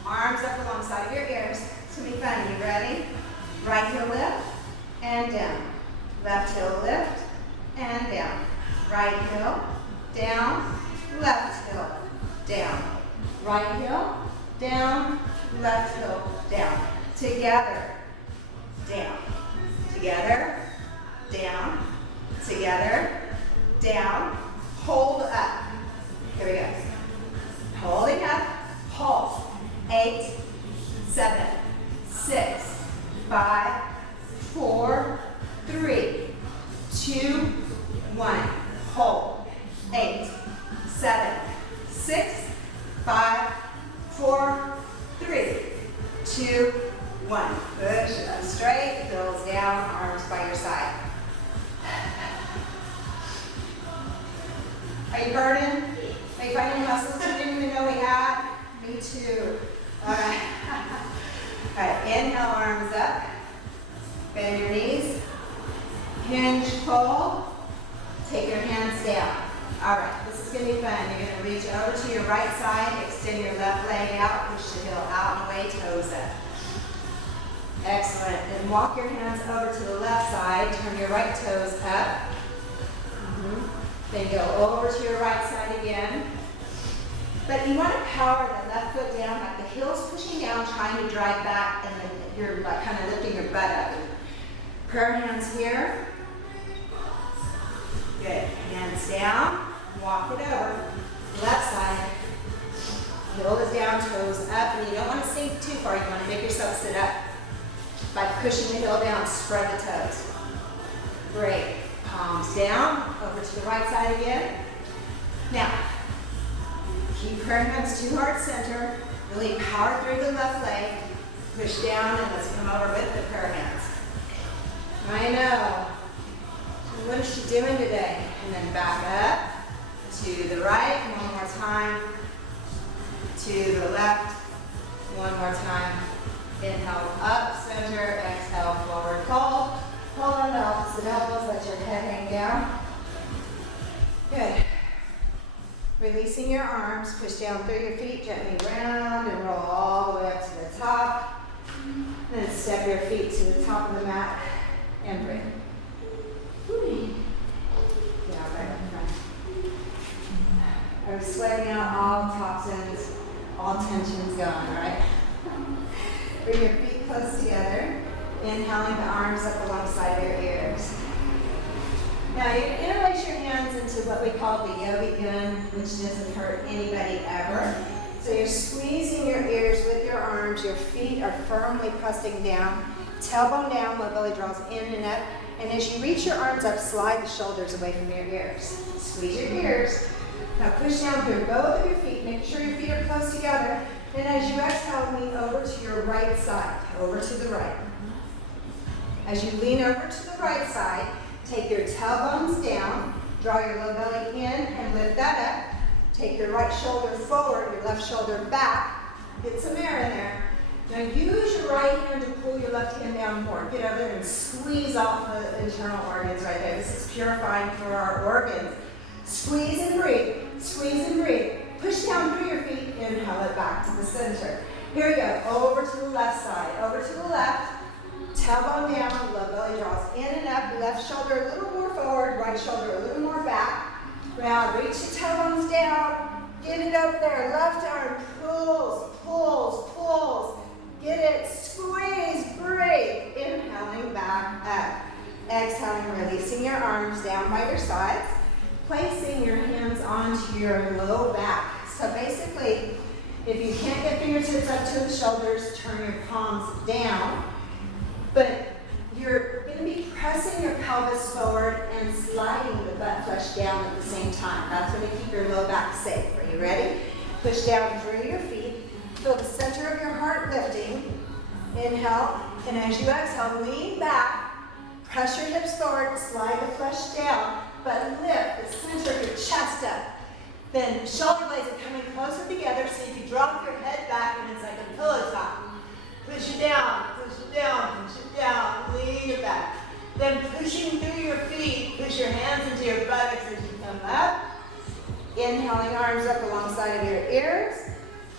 Arms up alongside of your ears. It's going to be fun. You ready? Right heel lift and down. Left heel lift and down. Right heel, down. Left heel, down. Right heel, down. Left heel, down. Together, down. Together, down. Together, down. Hold up. Here we go. Holding up, hold. 8, 7, 6, 5, 4, 3, 2, 1. Hold. 8, 7, 6, 5, 4, 3, 2, 1. Push up straight, heels down, arms by your side. Are you burning? Are you finding muscles you didn't even know we had? Me too. All right. All right, inhale, arms up. Bend your knees. Hinge, fold. Take your hands down. All right, this is going to be fun. You're going to reach over to your right side, extend your left leg out, push the heel out and away, toes up. Excellent. Then walk your hands over to the left side, turn your right toes up. Then go over to your right side again. But you want to power the left foot down, like the heel's pushing down, trying to drive back, and then you're like kind of lifting your butt up. Prayer hands here. Good. Hands down. Walk it over. Left side. Heel is down, toes up, and you don't want to sink too far. You want to make yourself sit up. By pushing the heel down, spread the toes. Great. Palms down, over to the right side again. Now, keep prayer hands to heart center. Really power through the left leg. Push down and let's come over with the prayer hands. I know. What is she doing today? And then back up to the right. One more time. To the left. One more time. Inhale up, center. Exhale, forward fold. Hold on the opposite elbows. Let your head hang down. Good. Releasing your arms. Push down through your feet. Gently round and roll all the way up to the top. Then step your feet to the top of the mat and breathe. Yeah, right in front. Are we sweating out all toxins, all tensions going, right? Bring your feet close together. Inhaling the arms up alongside your ears. Now you interlace your hands into what we call the yogi gun, which doesn't hurt anybody ever. So you're squeezing your ears with your arms. Your feet are firmly pressing down. Tailbone down, low belly draws in and up. And as you reach your arms up, slide the shoulders away from your ears. Squeeze your ears. Now push down through both of your feet. Make sure your feet are close together. And as you exhale, lean over to your right side, over to the right. As you lean over to the right side, take your tailbones down, draw your low belly in and lift that up. Take your right shoulder forward, your left shoulder back. Get some air in there. Now use your right hand to pull your left hand down more. Get over there and squeeze off the internal organs right there. This is purifying for our organs. Squeeze and breathe. Squeeze and breathe. Push down through your feet. Inhale it back to the center. Here we go. Over to the left side. Over to the left. Tailbone down. Low belly draws in and up. Left shoulder a little more forward. Right shoulder a little more back. Now reach the tailbones down. Get it up there. Left arm pulls, pulls, pulls. Get it. Squeeze. Breathe. Inhaling back up. Exhaling, releasing your arms down by your sides. Placing your hands onto your low back. So basically, if you can't get fingertips up to the shoulders, turn your palms down. But you're going to be pressing your pelvis forward and sliding the butt flesh down at the same time. That's going to keep your low back safe. Are you ready? Push down through your feet. Feel the center of your heart lifting. Inhale. And as you exhale, lean back. Press your hips forward. Slide the flesh down. But lift the center of your chest up. Then shoulder blades are coming closer together so you can drop your head back and it's like a pillow top. Push it down, push it down, push it down, lean it back. Then pushing through your feet, push your hands into your buttocks as you come up. Inhaling arms up alongside of your ears.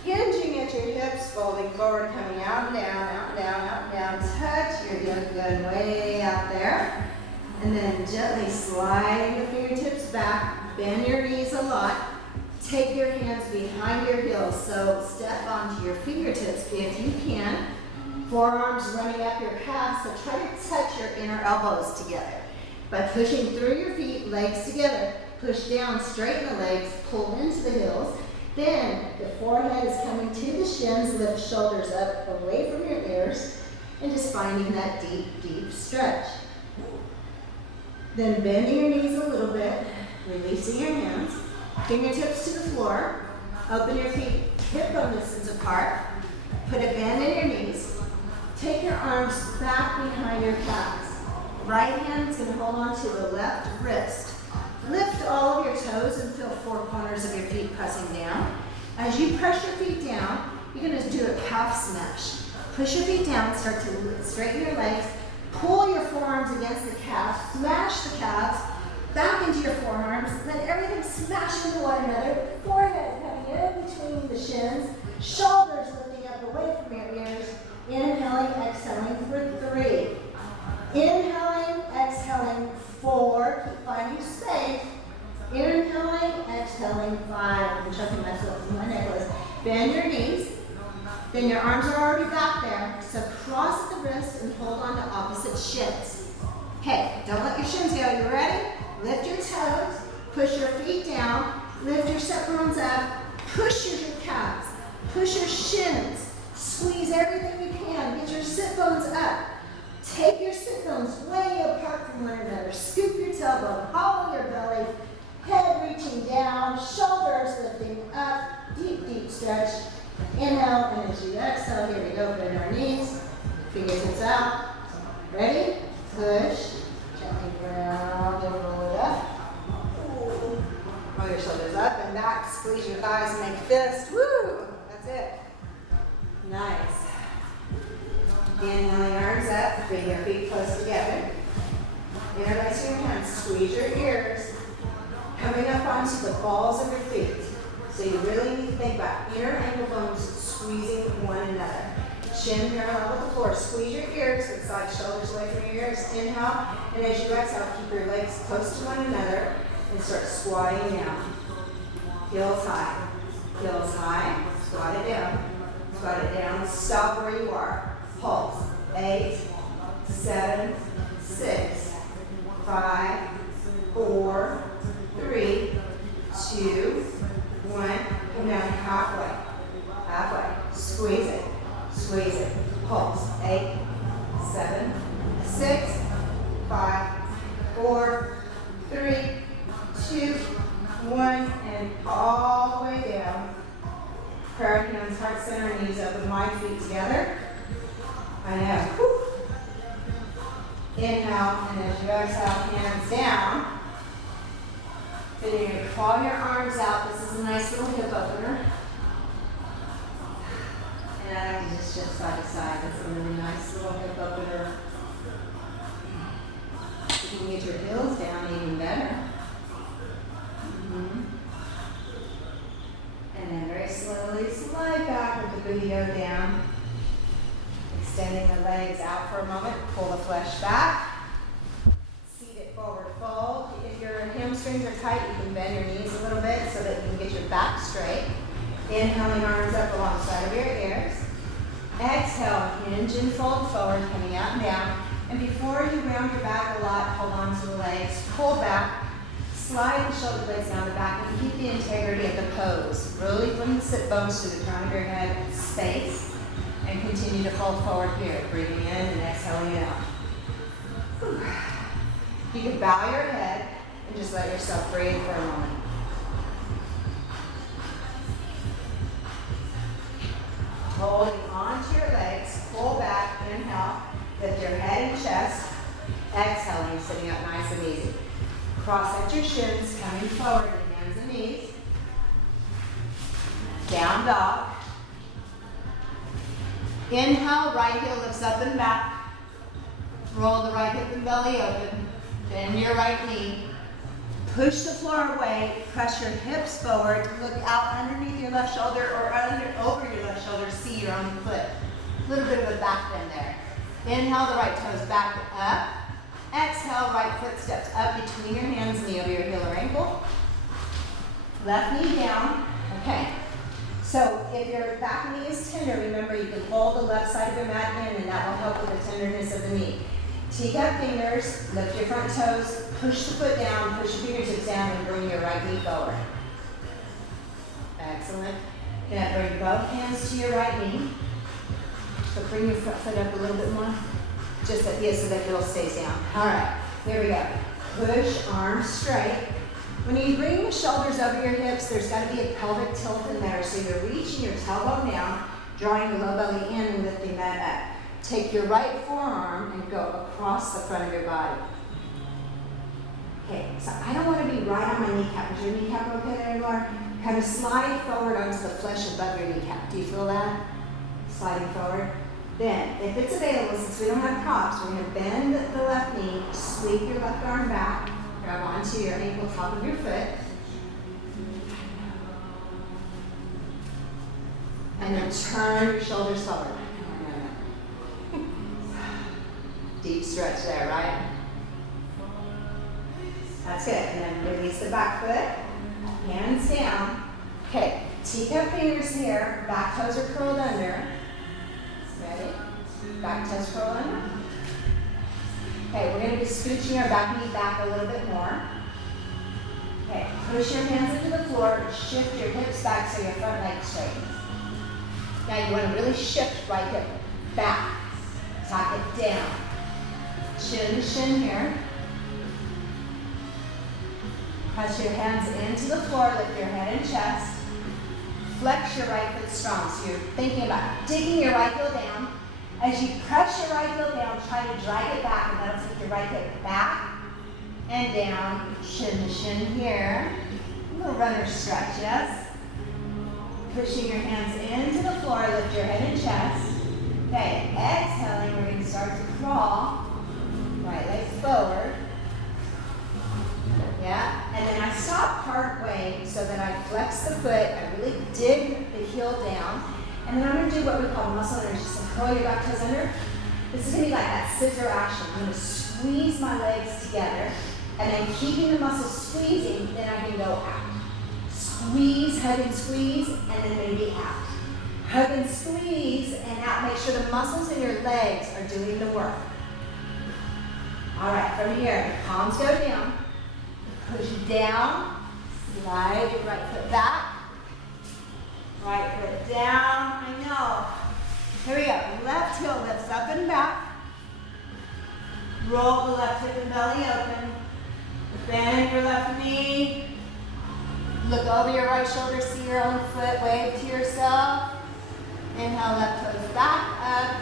Hinging at your hips, folding forward, coming out and down, out and down, out and down. Touch your yoga gun way out there. And then gently sliding the fingertips back. Bend your knees a lot. Take your hands behind your heels. So step onto your fingertips if you can. Forearms running up your calves. So try to touch your inner elbows together. By pushing through your feet, legs together. Push down, straighten the legs, pull into the heels. Then the forehead is coming to the shins. Lift shoulders up away from your ears. And just finding that deep, deep stretch. Then bending your knees a little bit, releasing your hands, fingertips to the floor, open your feet hip bone distance apart, put a bend in your knees, take your arms back behind your calves. Right hand is going to hold on to the left wrist. Lift all of your toes and feel four corners of your feet pressing down. As you press your feet down, you're going to do a calf smash. Push your feet down, start to straighten your legs. Pull your forearms against the calves, smash the calves, back into your forearms, let everything smash into one another. Forehead coming in between the shins, shoulders lifting up away from your ears. Inhaling, exhaling for 3. Inhaling, exhaling 4. Keep finding space. Inhaling, exhaling 5. I'm choking myself with my necklace. Bend your knees. Then your arms are already back there, so cross at the wrist and hold on to opposite shins. Okay, don't let your shins go. You ready? Lift your toes, push your feet down, lift your sit bones up, push your calves, push your shins, squeeze everything you can, get your sit bones up. Take your sit bones way apart from one another. Scoop your tailbone, hollow your belly, head reaching down, shoulders lifting up, deep, deep stretch. Inhale, and as you exhale, here we go, bend our knees, fingertips out. Ready? Push, gently ground and roll it up. Roll your shoulders up and back, squeeze your thighs and make fists. Woo! That's it. Nice. Inhaling arms up, bring your feet close together. Interlace your hands, squeeze your ears. Coming up onto the balls of your feet. So you really need to think about inner ankle bones squeezing one another. Shin parallel with the floor. Squeeze your ears with side shoulders away from your ears. Inhale. And as you exhale, keep your legs close to one another and start squatting down. Heels high. Heels high. Squat it down. Squat it down. Stop where you are. Pulse. 8, 7, 6, 5, 4, 3, 2, 1. Come down halfway. Halfway. Squeeze it. Squeeze it. Pulse. 8, 7, 6, 5, 4, 3, 2, 1, and all the way down. Prayer hands, heart center, knees open, wide, feet together. I know. Whew. Inhale, and as you exhale, hands down. Then you're going to claw your arms out. This is a nice little hip opener. And I like to just shift side to side. That's a really nice little hip opener. You can get your heels down even better. And then very slowly slide back with the booty go down. Extending the legs out for a moment. Pull the flesh back. Seat it forward fold. If your hamstrings are tight, you can bend your knees a little bit so that you can get your back straight. Inhaling arms up alongside of your ears. Exhale, hinge and fold forward, coming out and down. And before you round your back a lot, hold on to the legs, pull back, slide the shoulder blades down the back, and keep the integrity of the pose. Really from the sit bones to the crown of your head, space, and continue to fold forward here, breathing in and exhaling out. Whew. You can bow your head and just let yourself breathe for a moment. Holding onto your legs, pull back, inhale, lift your head and chest, exhaling, sitting up nice and easy. Cross at your shins, coming forward in hands and knees. Down dog. Inhale, right heel lifts up and back. Roll the right hip and belly open. Bend your right knee. Push the floor away, press your hips forward, look out underneath your left shoulder or over your left shoulder, see your own foot. A little bit of a back bend there. Inhale, the right toes back up. Exhale, right foot steps up between your hands, knee over your heel or ankle. Left knee down. Okay. So if your back knee is tender, remember you can hold the left side of your mat in and that will help with the tenderness of the knee. Teacup fingers, lift your front toes, push the foot down, push your fingertips down, and bring your right knee forward. Excellent. Now bring both hands to your right knee. But bring your front foot up a little bit more. Just so that heel stays down. All right, here we go. Push, arms straight. When you bring the shoulders over your hips, there's got to be a pelvic tilt in there. So you're reaching your tailbone down, drawing the low belly in and lifting that up. Take your right forearm and go across the front of your body. Okay, so I don't want to be right on my kneecap. Is your kneecap okay there anymore? Kind of slide forward onto the flesh above your kneecap. Do you feel that? Sliding forward. Then, if it's available, since we don't have props, we're going to bend the left knee, sweep your left arm back, grab onto your ankle, top of your foot, and then turn your shoulders forward. Deep stretch there, right? That's good. And then release the back foot, hands down. Okay, teacup fingers here, back toes are curled under. Ready? Back toes curl under. Okay, we're going to be scooching our back knee back a little bit more. Okay, push your hands into the floor, shift your hips back so your front leg straightens. Now you want to really shift right hip back, tuck it down. Chin to shin here. Press your hands into the floor, lift your head and chest. Flex your right foot strong. So you're thinking about digging your right heel down. As you press your right heel down, try to drag it back, and that'll take your right hip back and down. Chin to shin here. A little runner stretch, yes? Pushing your hands into the floor, lift your head and chest. Okay, exhaling, we're going to start to crawl. Right leg forward. Yeah, and then I stop part way so that I flex the foot, I really dig the heel down, and then I'm going to do what we call muscle energy. So curl your back toes under. This is going to be like that scissor action. I'm going to squeeze my legs together, and then keeping the muscle squeezing, then I can go out. Squeeze, hug and squeeze, and then maybe out. Hug and squeeze and out. Make sure the muscles in your legs are doing the work. All right, from here, palms go down. Push down. Slide your right foot back. Right foot down. I know. Here we go. Left heel lifts up and back. Roll the left hip and belly open. Bend your left knee. Look over your right shoulder, see your own foot, wave to yourself. Inhale, left toes back up.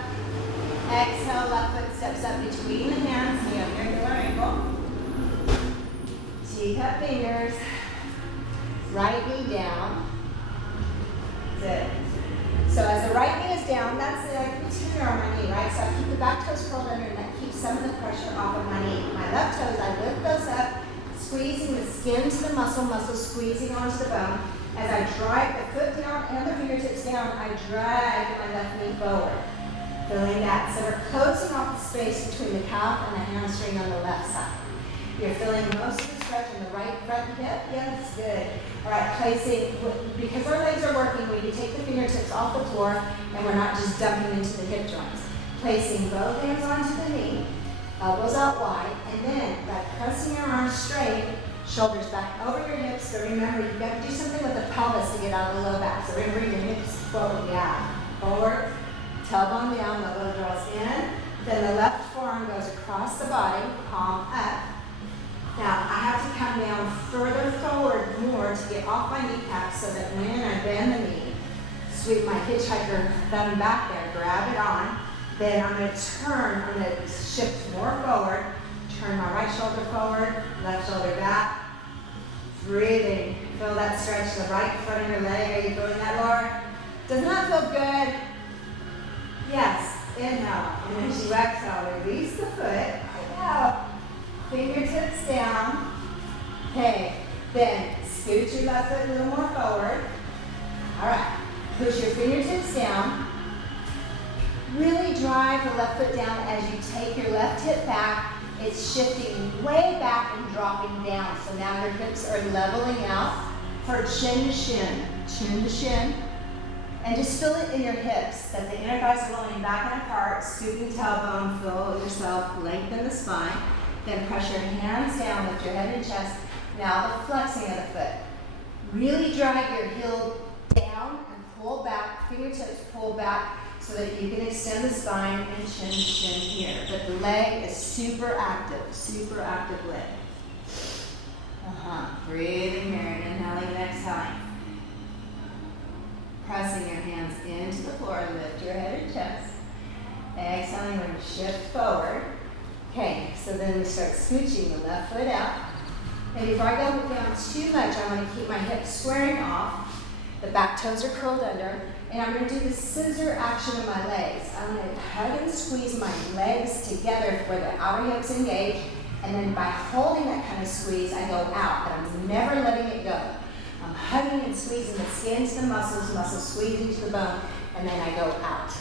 Exhale, left foot steps up between the hands, knee up your heel or ankle. Teacup fingers. Right knee down. That's it. So as the right knee is down, that's it. I keep the tuner on my knee, right? So I keep the back toes curled under and that keeps some of the pressure off of my knee. My left toes, I lift those up, squeezing the skin to the muscle squeezing onto the bone. As I drive the foot down and the fingertips down, I drag my left knee forward. Feeling that. So we're closing off the space between the calf and the hamstring on the left side. You're feeling most of the stretch in the right front hip. Yes, good. All right, placing, because our legs are working, we can take the fingertips off the floor and we're not just dumping into the hip joints. Placing both hands onto the knee, elbows out wide, and then by pressing your arms straight, shoulders back over your hips. So remember, you've got to do something with the pelvis to get out of the low back. So remember your hips forward, yeah. Forward, tailbone down, elbow draws in. Then the left forearm goes across the body, palm up. Now, I have to come down further forward more to get off my kneecaps so that when I bend the knee, sweep my hitchhiker thumb back there, grab it on. Then I'm going to turn, I'm going to shift more forward, turn my right shoulder forward, left shoulder back. Breathing. Feel that stretch the right front of your leg. Are you feeling that, Laura? Doesn't that feel good? Yes. Inhale. And then you exhale. Release the foot. I know. Fingertips down. Okay. Then scoot your left foot a little more forward. All right. Push your fingertips down. Really drive the left foot down as you take your left hip back. It's shifting way back and dropping down. So now your hips are leveling out for chin to shin, chin to shin. And just feel it in your hips that the inner thighs are rolling back and apart, scooping tailbone, feel yourself, lengthen the spine. Then press your hands down, lift your head and chest. Now the flexing of the foot. Really drag your heel down and pull back, fingertips pull back so that you can extend the spine and chin to shin here. But the leg is super active leg. Breathing here and inhaling and exhaling. Pressing your hands into the floor, lift your head and chest. Exhaling, we're going to shift forward. Okay, so then we start scooching the left foot out. And before I go down too much, I want to keep my hips squaring off. The back toes are curled under. And I'm going to do the scissor action of my legs. I'm going to hug and squeeze my legs together where the outer hips engage. And then by holding that kind of squeeze, I go out. But I'm never letting it go. I'm hugging and squeezing the skin to the muscles squeezing to the bone, and then I go out.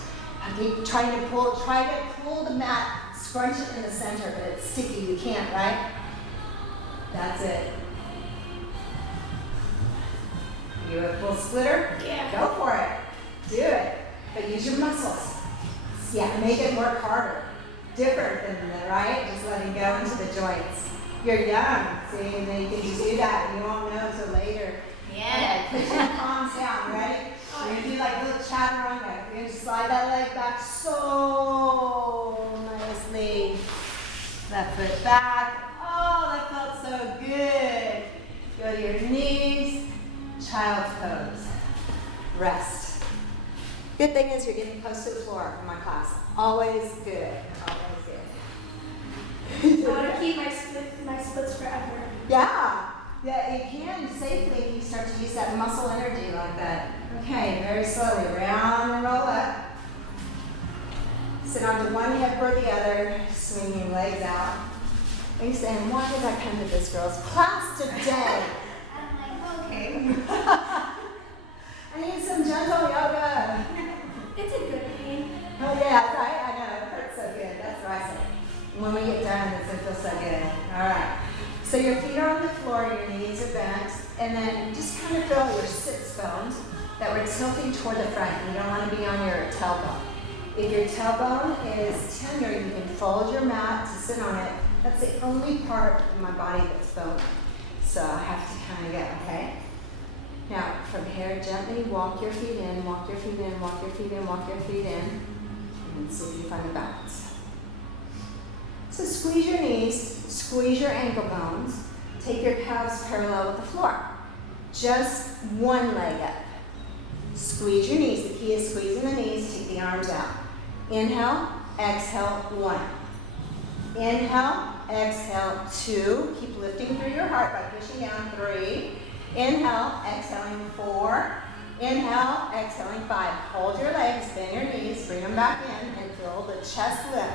I keep trying to pull the mat, scrunch it in the center, but it's sticky. You can't, right? That's it. You a full splitter? Yeah. Go for it. Do it. But use your muscles. Yeah, make it work harder. Different than the right, just letting go into the joints. You're young, see, and then you can just do that, and you won't know until later. Yeah. Okay, put your palms down, ready? We're going to do like a little chaturanga. We're going to slide that leg back so nicely. Left foot back. Oh, that felt so good. Go to your knees, child's pose. Rest. Good thing is you're getting close to the floor in my class. Always good. Always good. I want to keep my splits forever. Yeah. Yeah, you can safely if you start to use that muscle energy like that. Okay, very slowly. Round and roll up. Sit onto one hip or the other, swinging legs out. And you're saying, why did I come to this girl's class today? I'm like, okay. I need some gentle yoga. It's a good pain. Oh yeah, right? I know, it hurts so good. That's what I say. When we get done, it's going to feel so good. All right. So your feet are on the floor, your knees are bent, and then just kind of feel your sits bones. that we're tilting toward the front. You don't want to be on your tailbone. If your tailbone is tender, you can fold your mat to sit on it. That's the only part of my body that's bony. So I have to kind of get, okay? Now, from here, gently walk your feet in, walk your feet in, walk your feet in, walk your feet in, and see if you find a balance. So squeeze your knees, squeeze your ankle bones, take your calves parallel with the floor. Just one leg up. Squeeze your knees. The key is squeezing the knees, take the arms out. Inhale, exhale, 1. Inhale, exhale, 2. Keep lifting through your heart by pushing down, 3. Inhale, exhaling, 4. Inhale, exhaling, 5. Hold your legs, bend your knees, bring them back in, and feel the chest lift.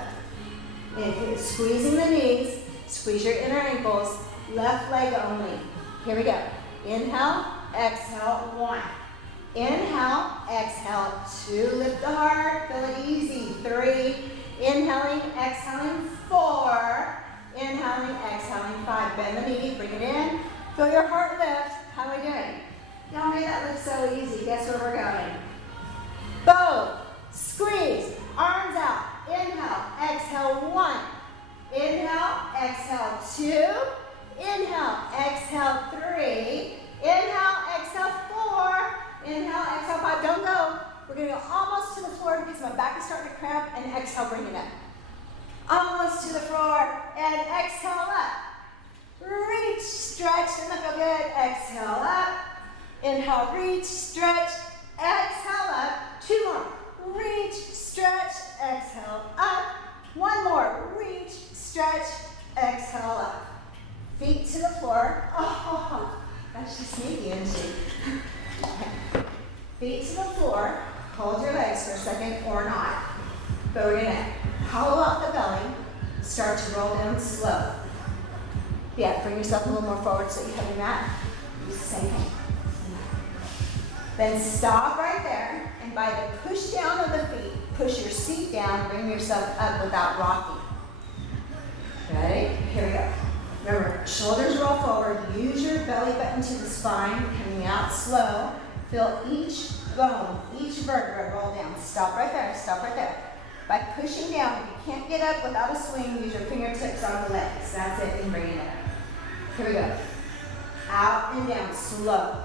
If you're squeezing the knees, squeeze your inner ankles, left leg only. Here we go. Inhale, exhale, 1. Inhale, exhale, 2. Lift the heart, feel it easy. 3. Inhaling, exhaling, 4. Inhaling, exhaling, 5. Bend the knee, bring it in. Feel your heart lift. How are we doing? Y'all made that look so easy. Guess where we're going? Both. Squeeze. Arms out. Inhale, exhale, 1. Inhale, exhale, 2. Inhale, exhale, 3. Inhale, exhale, 4. Inhale, exhale, 5. Don't go. We're going to go almost to the floor because my back is starting to cramp. And exhale, bring it up. Almost to the floor. And exhale up. Reach, stretch, and feel good. Exhale up. Inhale, reach, stretch, exhale up. 2 more. Reach, stretch, exhale up. 1 more. Reach, stretch, exhale up. Feet to the floor. Oh, that's just sneaky, isn't she? Feet to the floor. Hold your legs for a second or not. But we're going to hollow out the belly. Start to roll down slow. Yeah, bring yourself a little more forward so you have your mat. Do the same thing. Then stop right there, and by the push down of the feet, push your seat down, bring yourself up without rocking. Ready? Here we go. Remember, shoulders roll forward, use your belly button to the spine, coming out slow. Feel each bone, each vertebra roll down. Stop right there, stop right there. By pushing down, if you can't get up without a swing, use your fingertips on the legs. That's it, and bring it up. Here we go. Out and down, slow.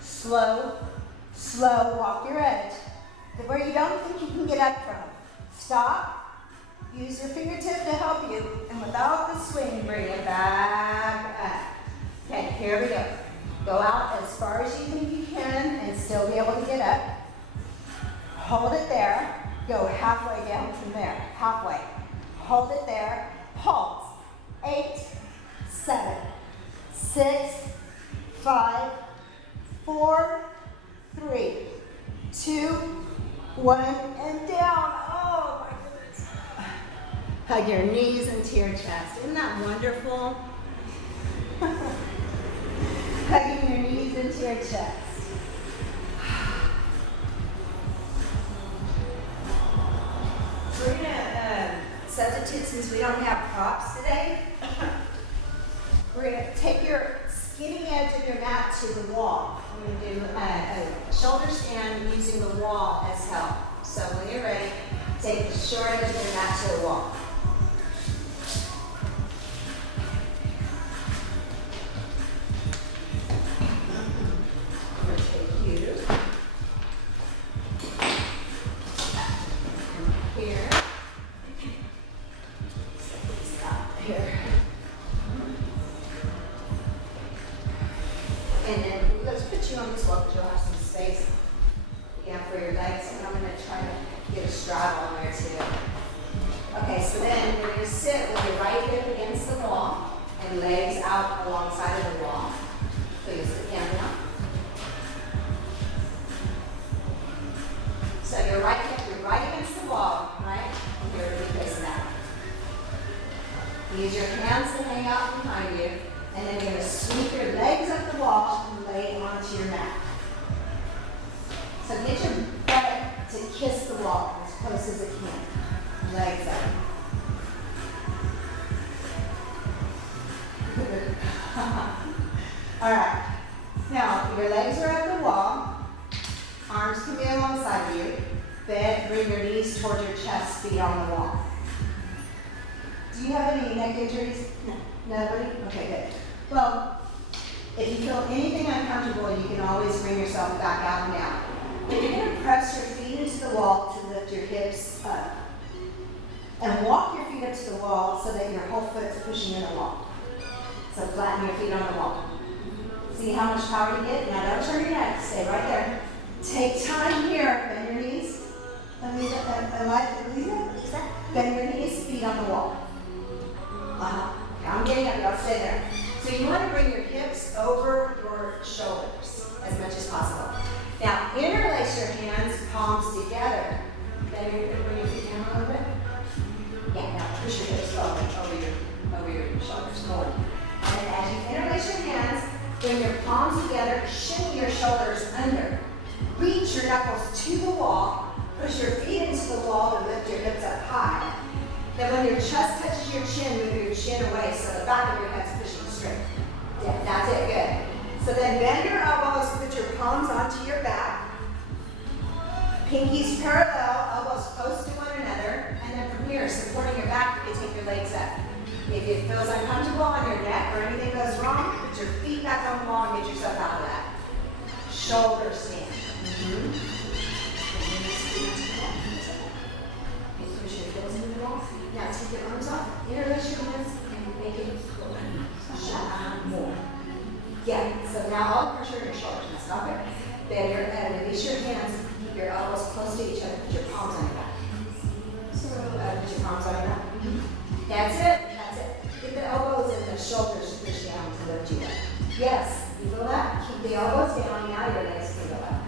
Slow, slow, walk your edge. Where you don't think you can get up from. Stop, use your fingertip to help you, and without the swing, bring it back up. Okay, here we go. Go out as far as you think you can and still be able to get up. Hold it there. Go halfway down from there, halfway. Hold it there, pulse. 8, 7, 6, 5, 4, 3, 2, 1, and down. Oh my goodness. Hug your knees into your chest. Isn't that wonderful? Hugging your knees into your chest. We're going to substitute, since we don't have props today, we're going to take your skinny edge of your mat to the wall. We're going to do a shoulder stand using the wall as help. So when you're ready, take the short edge of your mat to the wall. We're going to take you here. Here. And then let's put you on this wall because you'll have some space for your legs. And I'm going to try to get a straddle on there too. Okay, so then we're going to sit with your right hip against the wall and legs out alongside of the wall. So you sit down now. So your right hip, you're right against the wall, right? And you're really facing that. Use your hands to hang out behind you, and then you're going to sweep your legs up the wall and lay onto your mat. So get your butt to kiss the wall as close as it can. Legs up. All right. Now, your legs are at the wall. arms can be alongside of you. Bend, bring your knees towards your chest, feet on the wall. Do you have any neck injuries? No. Nobody? Okay, good. Well, if you feel anything uncomfortable, you can always bring yourself back out and down. But you're going to press your feet into the wall to lift your hips up. And walk your feet up to the wall so that your whole foot's pushing in the wall. So flatten your feet on the wall. See how much power you get? Now don't turn your neck. Stay right there. Take time here. Bend your knees. Bend your knees, feet on the wall. Now I'm getting up. Y'all stay there. So you want to bring your hips over your shoulders as much as possible. Now interlace your hands, palms together. Then you're going to bring your feet down a little bit. Yeah, now push your hips forward over your shoulders more. And as you interlace your hands, bring your palms together, shimmy your shoulders under. Reach your knuckles to the wall, push your feet into the wall to lift your hips up high. Then when your chest touches your chin, move your chin away so the back of your head's pushing straight. Yeah, that's it, good. So then bend your elbows, put your palms onto your back. Pinkies parallel, elbows close to one another. And then from here, supporting your back, you can take your legs up. If it feels uncomfortable on your neck or anything goes wrong, put your feet back on the wall and get yourself out of that. Shoulder stand. Push your heels into the wall. Now take your arms off, interlace your hands, and make it shut more. Yeah, so now all the pressure in your shoulders. Now stop it. Then release your hands, keep your elbows close to each other, put your palms on your back. So put your palms on your back. That's it. Get the elbows and the shoulders to push down to lift you up. Yes, you feel that? Keep the elbows down, now your legs can go up.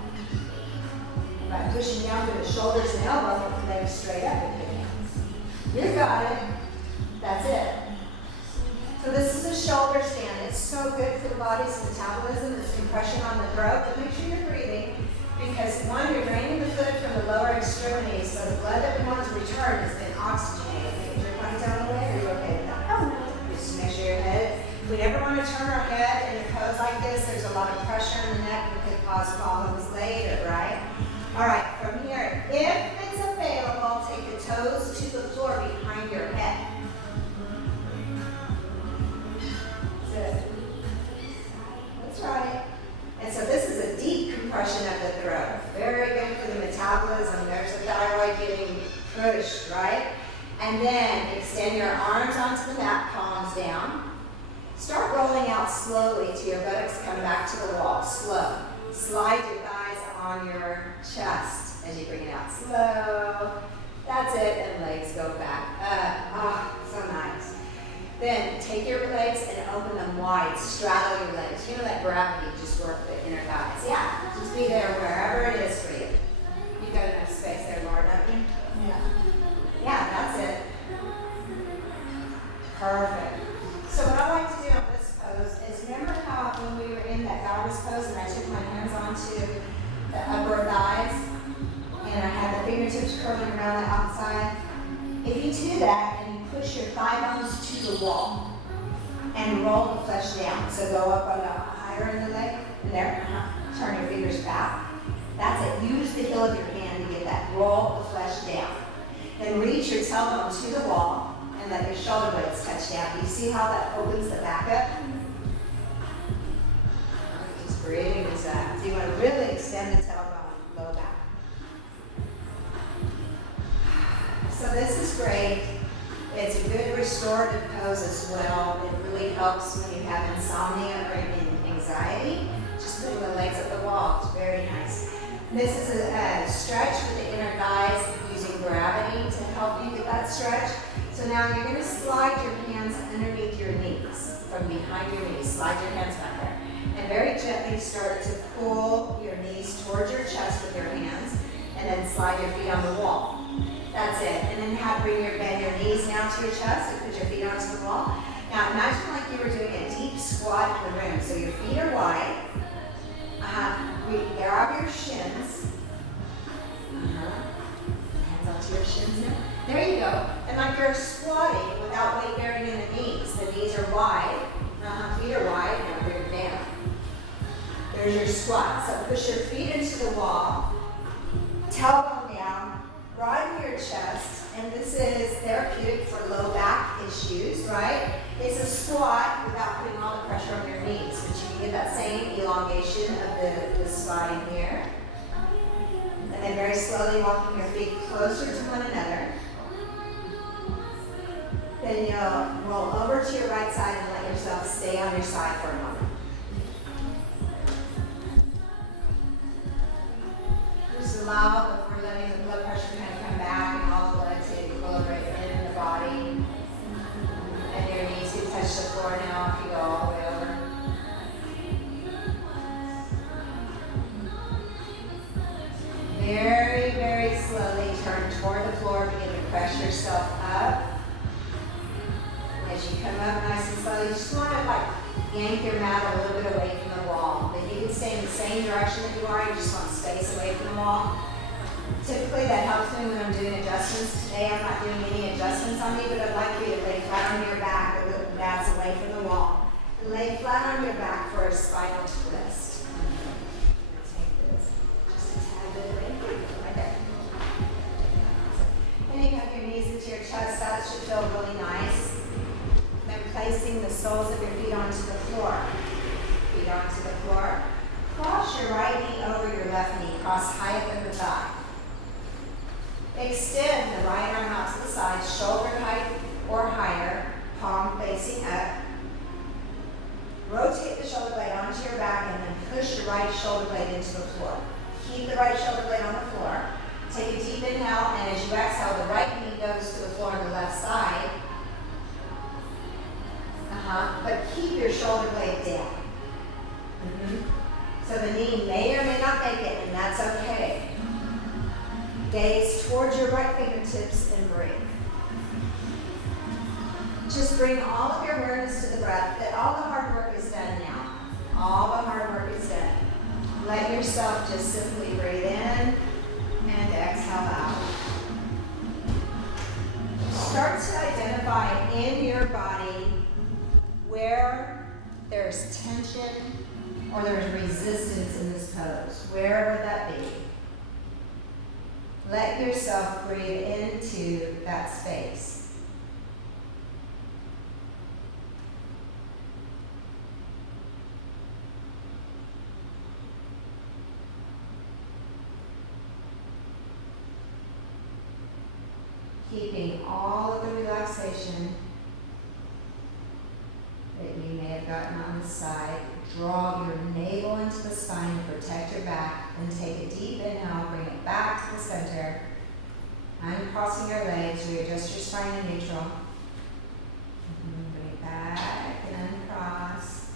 By pushing down through the shoulders and elbows, with the legs straight up with your hands. You got it. That's it. So this is a shoulder stand. It's so good for the body's metabolism. It's compression on the throat, but make sure you're breathing because one, you're draining the fluid from the lower extremities, so the blood that we want to return has been oxygenated. Is your body down the way? Are you okay with that? Oh, no. Just make sure your head. We never want to turn our head in a pose like this. There's a lot of pressure in the neck that could cause problems later, right? All right, from here, if it's available, take the toes to the floor behind your head. Good. That's right. And so this is a deep compression of the throat. Very good for the metabolism. There's the thyroid getting pushed, right? And then extend your arms onto the mat, palms down. Start rolling out slowly to your buttocks come back to the wall. Slow. Slide your thighs on your chest as you bring it out. Slow. That's it. And legs go back up. Ah, so nice. Then take your legs and open them wide. Straddle your legs. You know that gravity just work the inner thighs. Yeah. Just be there wherever it is for you. You got enough space there, Laura, don't you? Yeah. Yeah, that's it. Perfect. So what I like to do on this pose is remember how when we were in that goddess pose and I took my hands onto the upper thighs and I had the fingertips curling around the outside? If you do that and you push your thigh bones to the wall and roll the flesh down, so go up on the higher in the leg, and there, turn your fingers back. That's it. Use the heel of your hand to get that. Roll the flesh down. Then reach your tailbone to the wall and let your shoulder blades touch down. Do you see how that opens the back up? Just breathing into that. So you want to really extend the tailbone, low back. So this is great. It's a good restorative pose as well. It really helps when you have insomnia or anxiety. Just putting the legs up the wall. It's very nice. This is a stretch for the inner thighs using gravity to help you get that stretch. So now you're going to slide your hands underneath your knees, from behind your knees. Slide your hands back there. And very gently start to pull your knees towards your chest with your hands, and then slide your feet on the wall. That's it. And then bend your knees now to your chest and put your feet onto the wall. Now imagine like you were doing a deep squat in the room. So your feet are wide. Grab your shins. Hands onto your shins now. There you go. And like you're squatting without weight bearing in the knees. The knees are wide. Feet are wide. Now bring them down. There's your squat. So push your feet into the wall. And then very slowly walking your feet closer to one another. Then you'll roll over to your right side and let yourself stay on your side for a moment. Just allow that we're letting the blood pressure kind of come back and all the blood to equilibrate in the body. And your knees can touch the floor now if you go all the way over. Very, very slowly turn toward the floor, begin to press yourself up. As you come up nice and slowly, you just want to like yank your mat a little bit away from the wall. Then you can stay in the same direction that you are, you just want space away from the wall. Typically that helps me when I'm doing adjustments. Today I'm not doing any adjustments on me, but I'd like you to lay flat on your back, the mat's away from the wall. And lay flat on your back for a spinal twist. Take this just a tad bit away, right there. And you have your knees into your chest, that should feel really nice. Then placing the soles of your feet onto the floor. Feet onto the floor. Cross your right knee over your left knee. Cross high up in the thigh. Extend the right arm out to the side, shoulder height or higher, palm facing up. Rotate the shoulder blade onto your back and then push your right shoulder blade into the floor. Keep the right shoulder blade on the floor. Take a deep inhale, and as you exhale, the right knee goes to the floor on the left side. But keep your shoulder blade down. So the knee may or may not make it, and that's okay. Gaze towards your right fingertips and breathe. Just bring all of your awareness to the breath. That all the hard work is done now. All the hard work is done. Let yourself just simply breathe in and exhale out. Start to identify in your body where there's tension or there's resistance in this pose. Where would that be? Let yourself breathe into that space. Keeping all of the relaxation that you may have gotten on the side. Draw your navel into the spine to protect your back, and take a deep inhale, bring it back to the center. Uncrossing your legs, readjust your spine to neutral. Bring it back and uncross.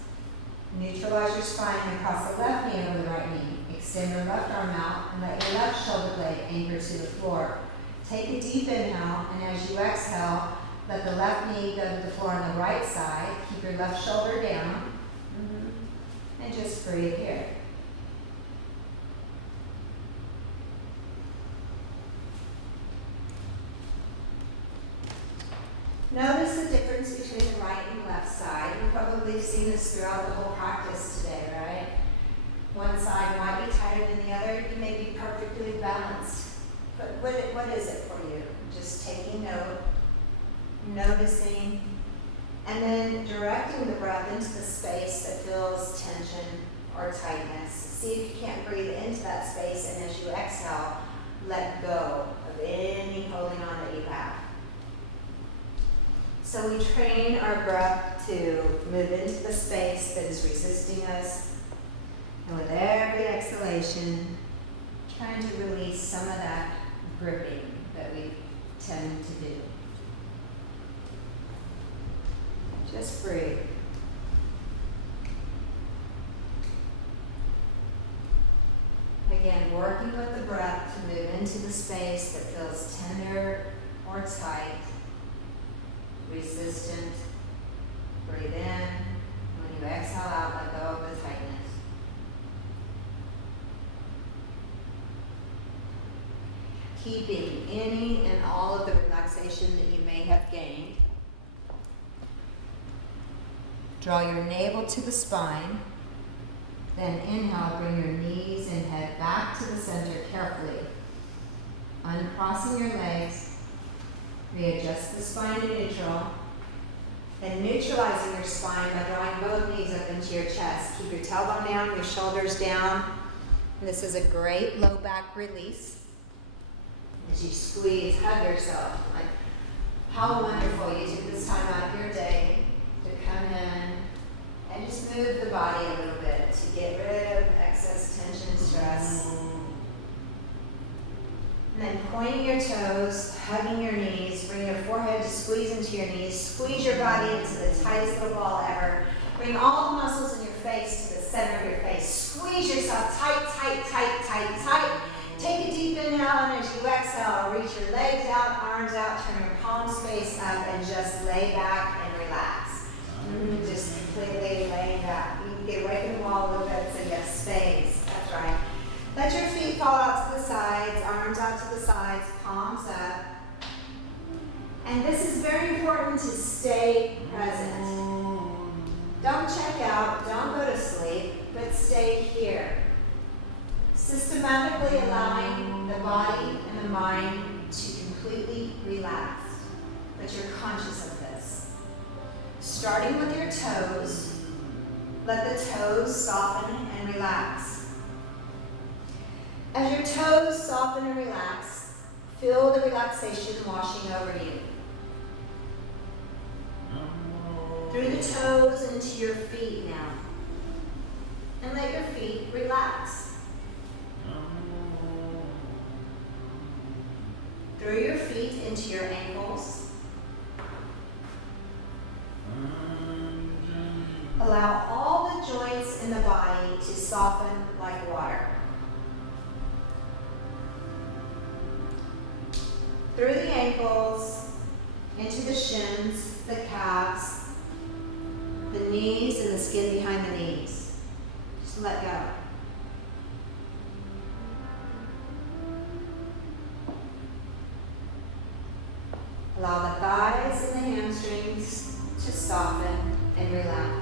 Neutralize your spine and cross the left knee over the right knee. Extend your left arm out and let your left shoulder blade anchor to the floor. Take a deep inhale, and as you exhale, let the left knee go to the floor on the right side. Keep your left shoulder down. And just breathe here. Notice the difference between the right and left side. You've probably seen this throughout the whole practice today, right? One side might be tighter than the other. You may be perfectly balanced. But what is it for you? Just taking note, noticing, and then directing the breath into the space that feels tension or tightness. See if you can't breathe into that space, and as you exhale, let go of any holding on that you have. So we train our breath to move into the space that is resisting us, and with every exhalation, trying to release some of that gripping that we tend to do. Just breathe. Again, working with the breath to move into the space that feels tender or tight, resistant. Breathe in. When you exhale out, let go of the tightness. Keeping any and all of the relaxation that you may have gained. Draw your navel to the spine. Then inhale, bring your knees and head back to the center carefully. Uncrossing your legs. Readjust the spine to neutral. Then neutralizing your spine by drawing both knees up into your chest. Keep your tailbone down, your shoulders down. And this is a great low back release. As you squeeze, hug yourself. Like, how wonderful you took this time out of your day to come in and just move the body a little bit to get rid of excess tension, stress. And then pointing your toes, hugging your knees, bring your forehead to squeeze into your knees, squeeze your body into the tightest little ball ever. Bring all the muscles in your face to the center of your face. Squeeze yourself tight, tight, tight, tight, tight. Take a deep inhale, and as you exhale, reach your legs out, arms out, turn your palms face up, and just lay back and relax. Just completely lay back. You can get away from the wall a little bit so you have space. That's right. Let your feet fall out to the sides, arms out to the sides, palms up. And this is very important to stay present. Don't check out, don't go to sleep, but stay here. Systematically allowing the body and the mind to completely relax, but you're conscious of this. Starting with your toes, let the toes soften and relax. As your toes soften and relax, feel the relaxation washing over you. Through the toes into your feet now. And let your feet relax. Through your feet into your ankles. Allow all the joints in the body to soften like water. Through the ankles, into the shins, the calves, the knees, and the skin behind the knees. Just let go. Allow the thighs and the hamstrings to soften and relax.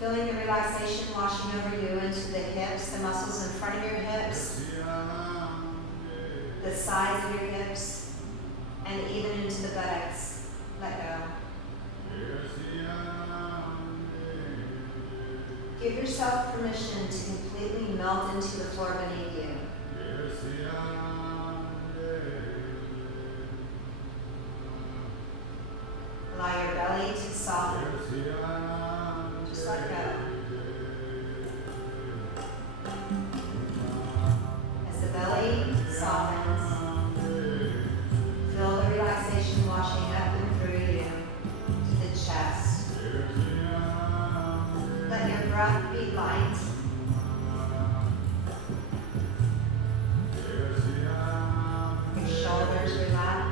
Feeling the relaxation washing over you into the hips, the muscles in front of your hips, the sides of your hips, and even into the buttocks. Let go. Give yourself permission to completely melt into the floor beneath you. Allow your belly to soften. Just let go. As the belly softens, feel the relaxation washing up and through you to the chest. Let your breath be light. Your shoulders relax.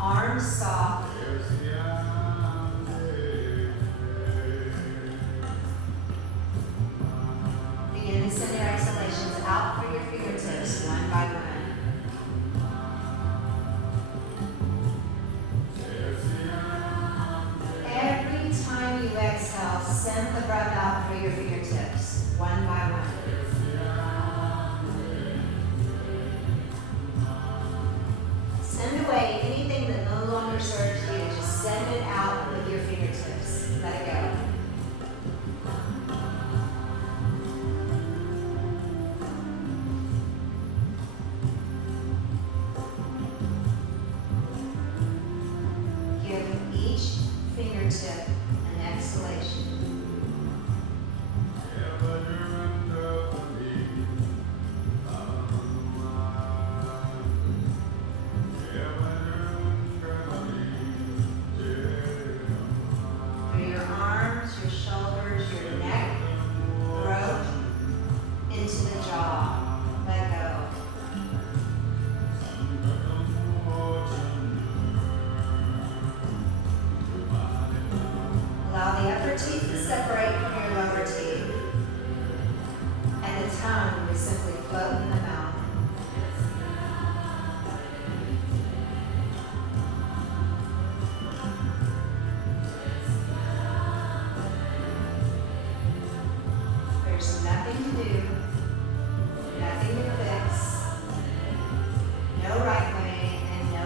Arms soft. Begin to send your exhalations out through your fingertips one by one. Every time you exhale, send the breath out through your fingertips one by one. Send away anything that no longer serves you. Just send it out with your fingertips. Let it go. Give each fingertip an exhalation. Through your arms, your shoulders, your neck, throat, into the jaw. Let go. Allow the upper teeth to separate from your lower teeth. And the tongue to simply float in the mouth. There's nothing to do, nothing to fix, no right way and no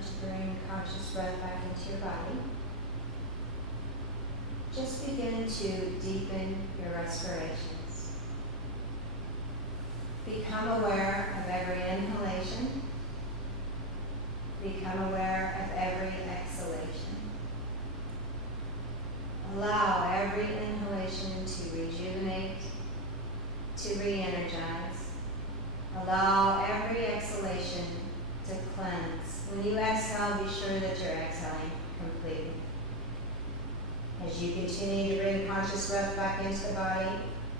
to bring conscious breath back into your body. Just begin to deepen your respirations. Become aware of every inhalation. Become aware of every exhalation. Allow every inhalation to rejuvenate, to re-energize. Allow every exhalation to cleanse. When you exhale, be sure that you're exhaling completely. As you continue to bring conscious breath back into the body,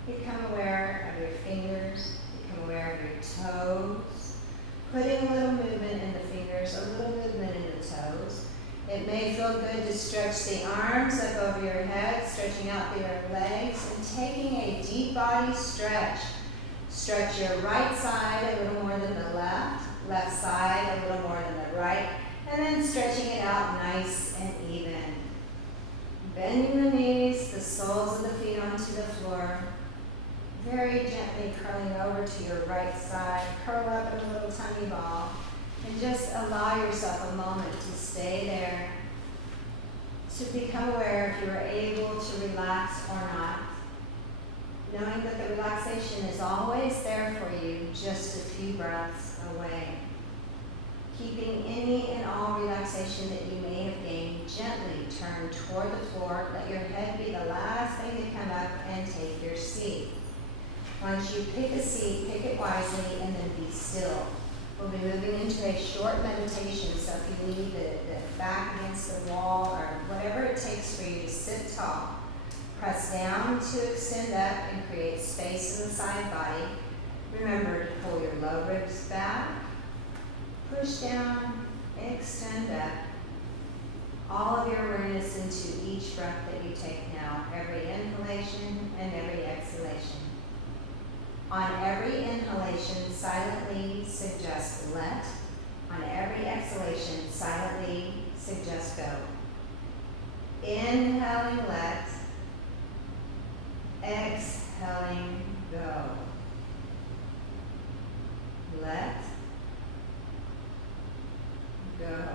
become aware of your fingers, become aware of your toes, putting a little movement in the fingers, a little movement in the toes. It may feel good to stretch the arms up over your head, stretching out through your legs, and taking a deep body stretch. Stretch your right side a little more than the left, left side a little more than the right, and then stretching it out nice and even. Bending the knees, the soles of the feet onto the floor. Very gently curling over to your right side. Curl up in a little tummy ball. And just allow yourself a moment to stay there. To become aware if you are able to relax or not. Knowing that the relaxation is always there for you, just a few breaths away. Keeping any and all relaxation that you may have gained, gently turn toward the floor. Let your head be the last thing to come up and take your seat. Once you pick a seat, pick it wisely and then be still. We'll be moving into a short meditation, so if you need the back against the wall or whatever it takes for you to sit tall, press down to extend up and create space in the side body. Remember to pull your low ribs back. Push down, extend up. All of your awareness into each breath that you take now, every inhalation and every exhalation. On every inhalation, silently suggest let. On every exhalation, silently suggest go. Inhaling let, exhaling go. Let, go.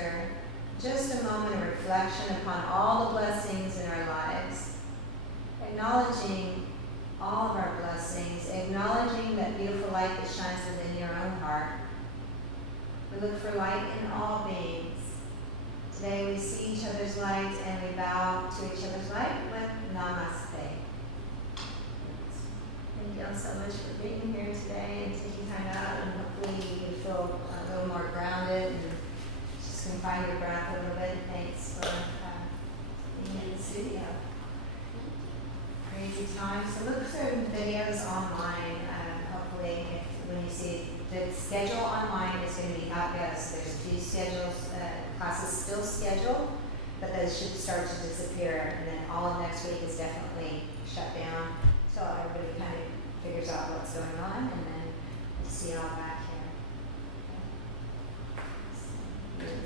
center, just a moment of reflection upon all the blessings in our lives, acknowledging all of our blessings, acknowledging that beautiful light that shines within your own heart. We look for light in all beings. Today we see each other's light and we bow to each other's light with Namaste. Thank you all so much for being here today and taking time out, and hopefully you feel a little more grounded and just can find your breath a little bit. Thanks for being in the studio. Crazy time. So look for videos online. Hopefully, when you see the schedule online is going to be out. Yes, there's a few schedules, classes still scheduled, but those should start to disappear. And then all of next week is definitely shut down. So everybody kind of figures out what's going on, and then we'll see you all back here.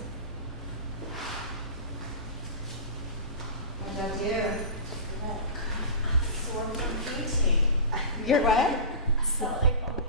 What about you? Sore from eating. You're what?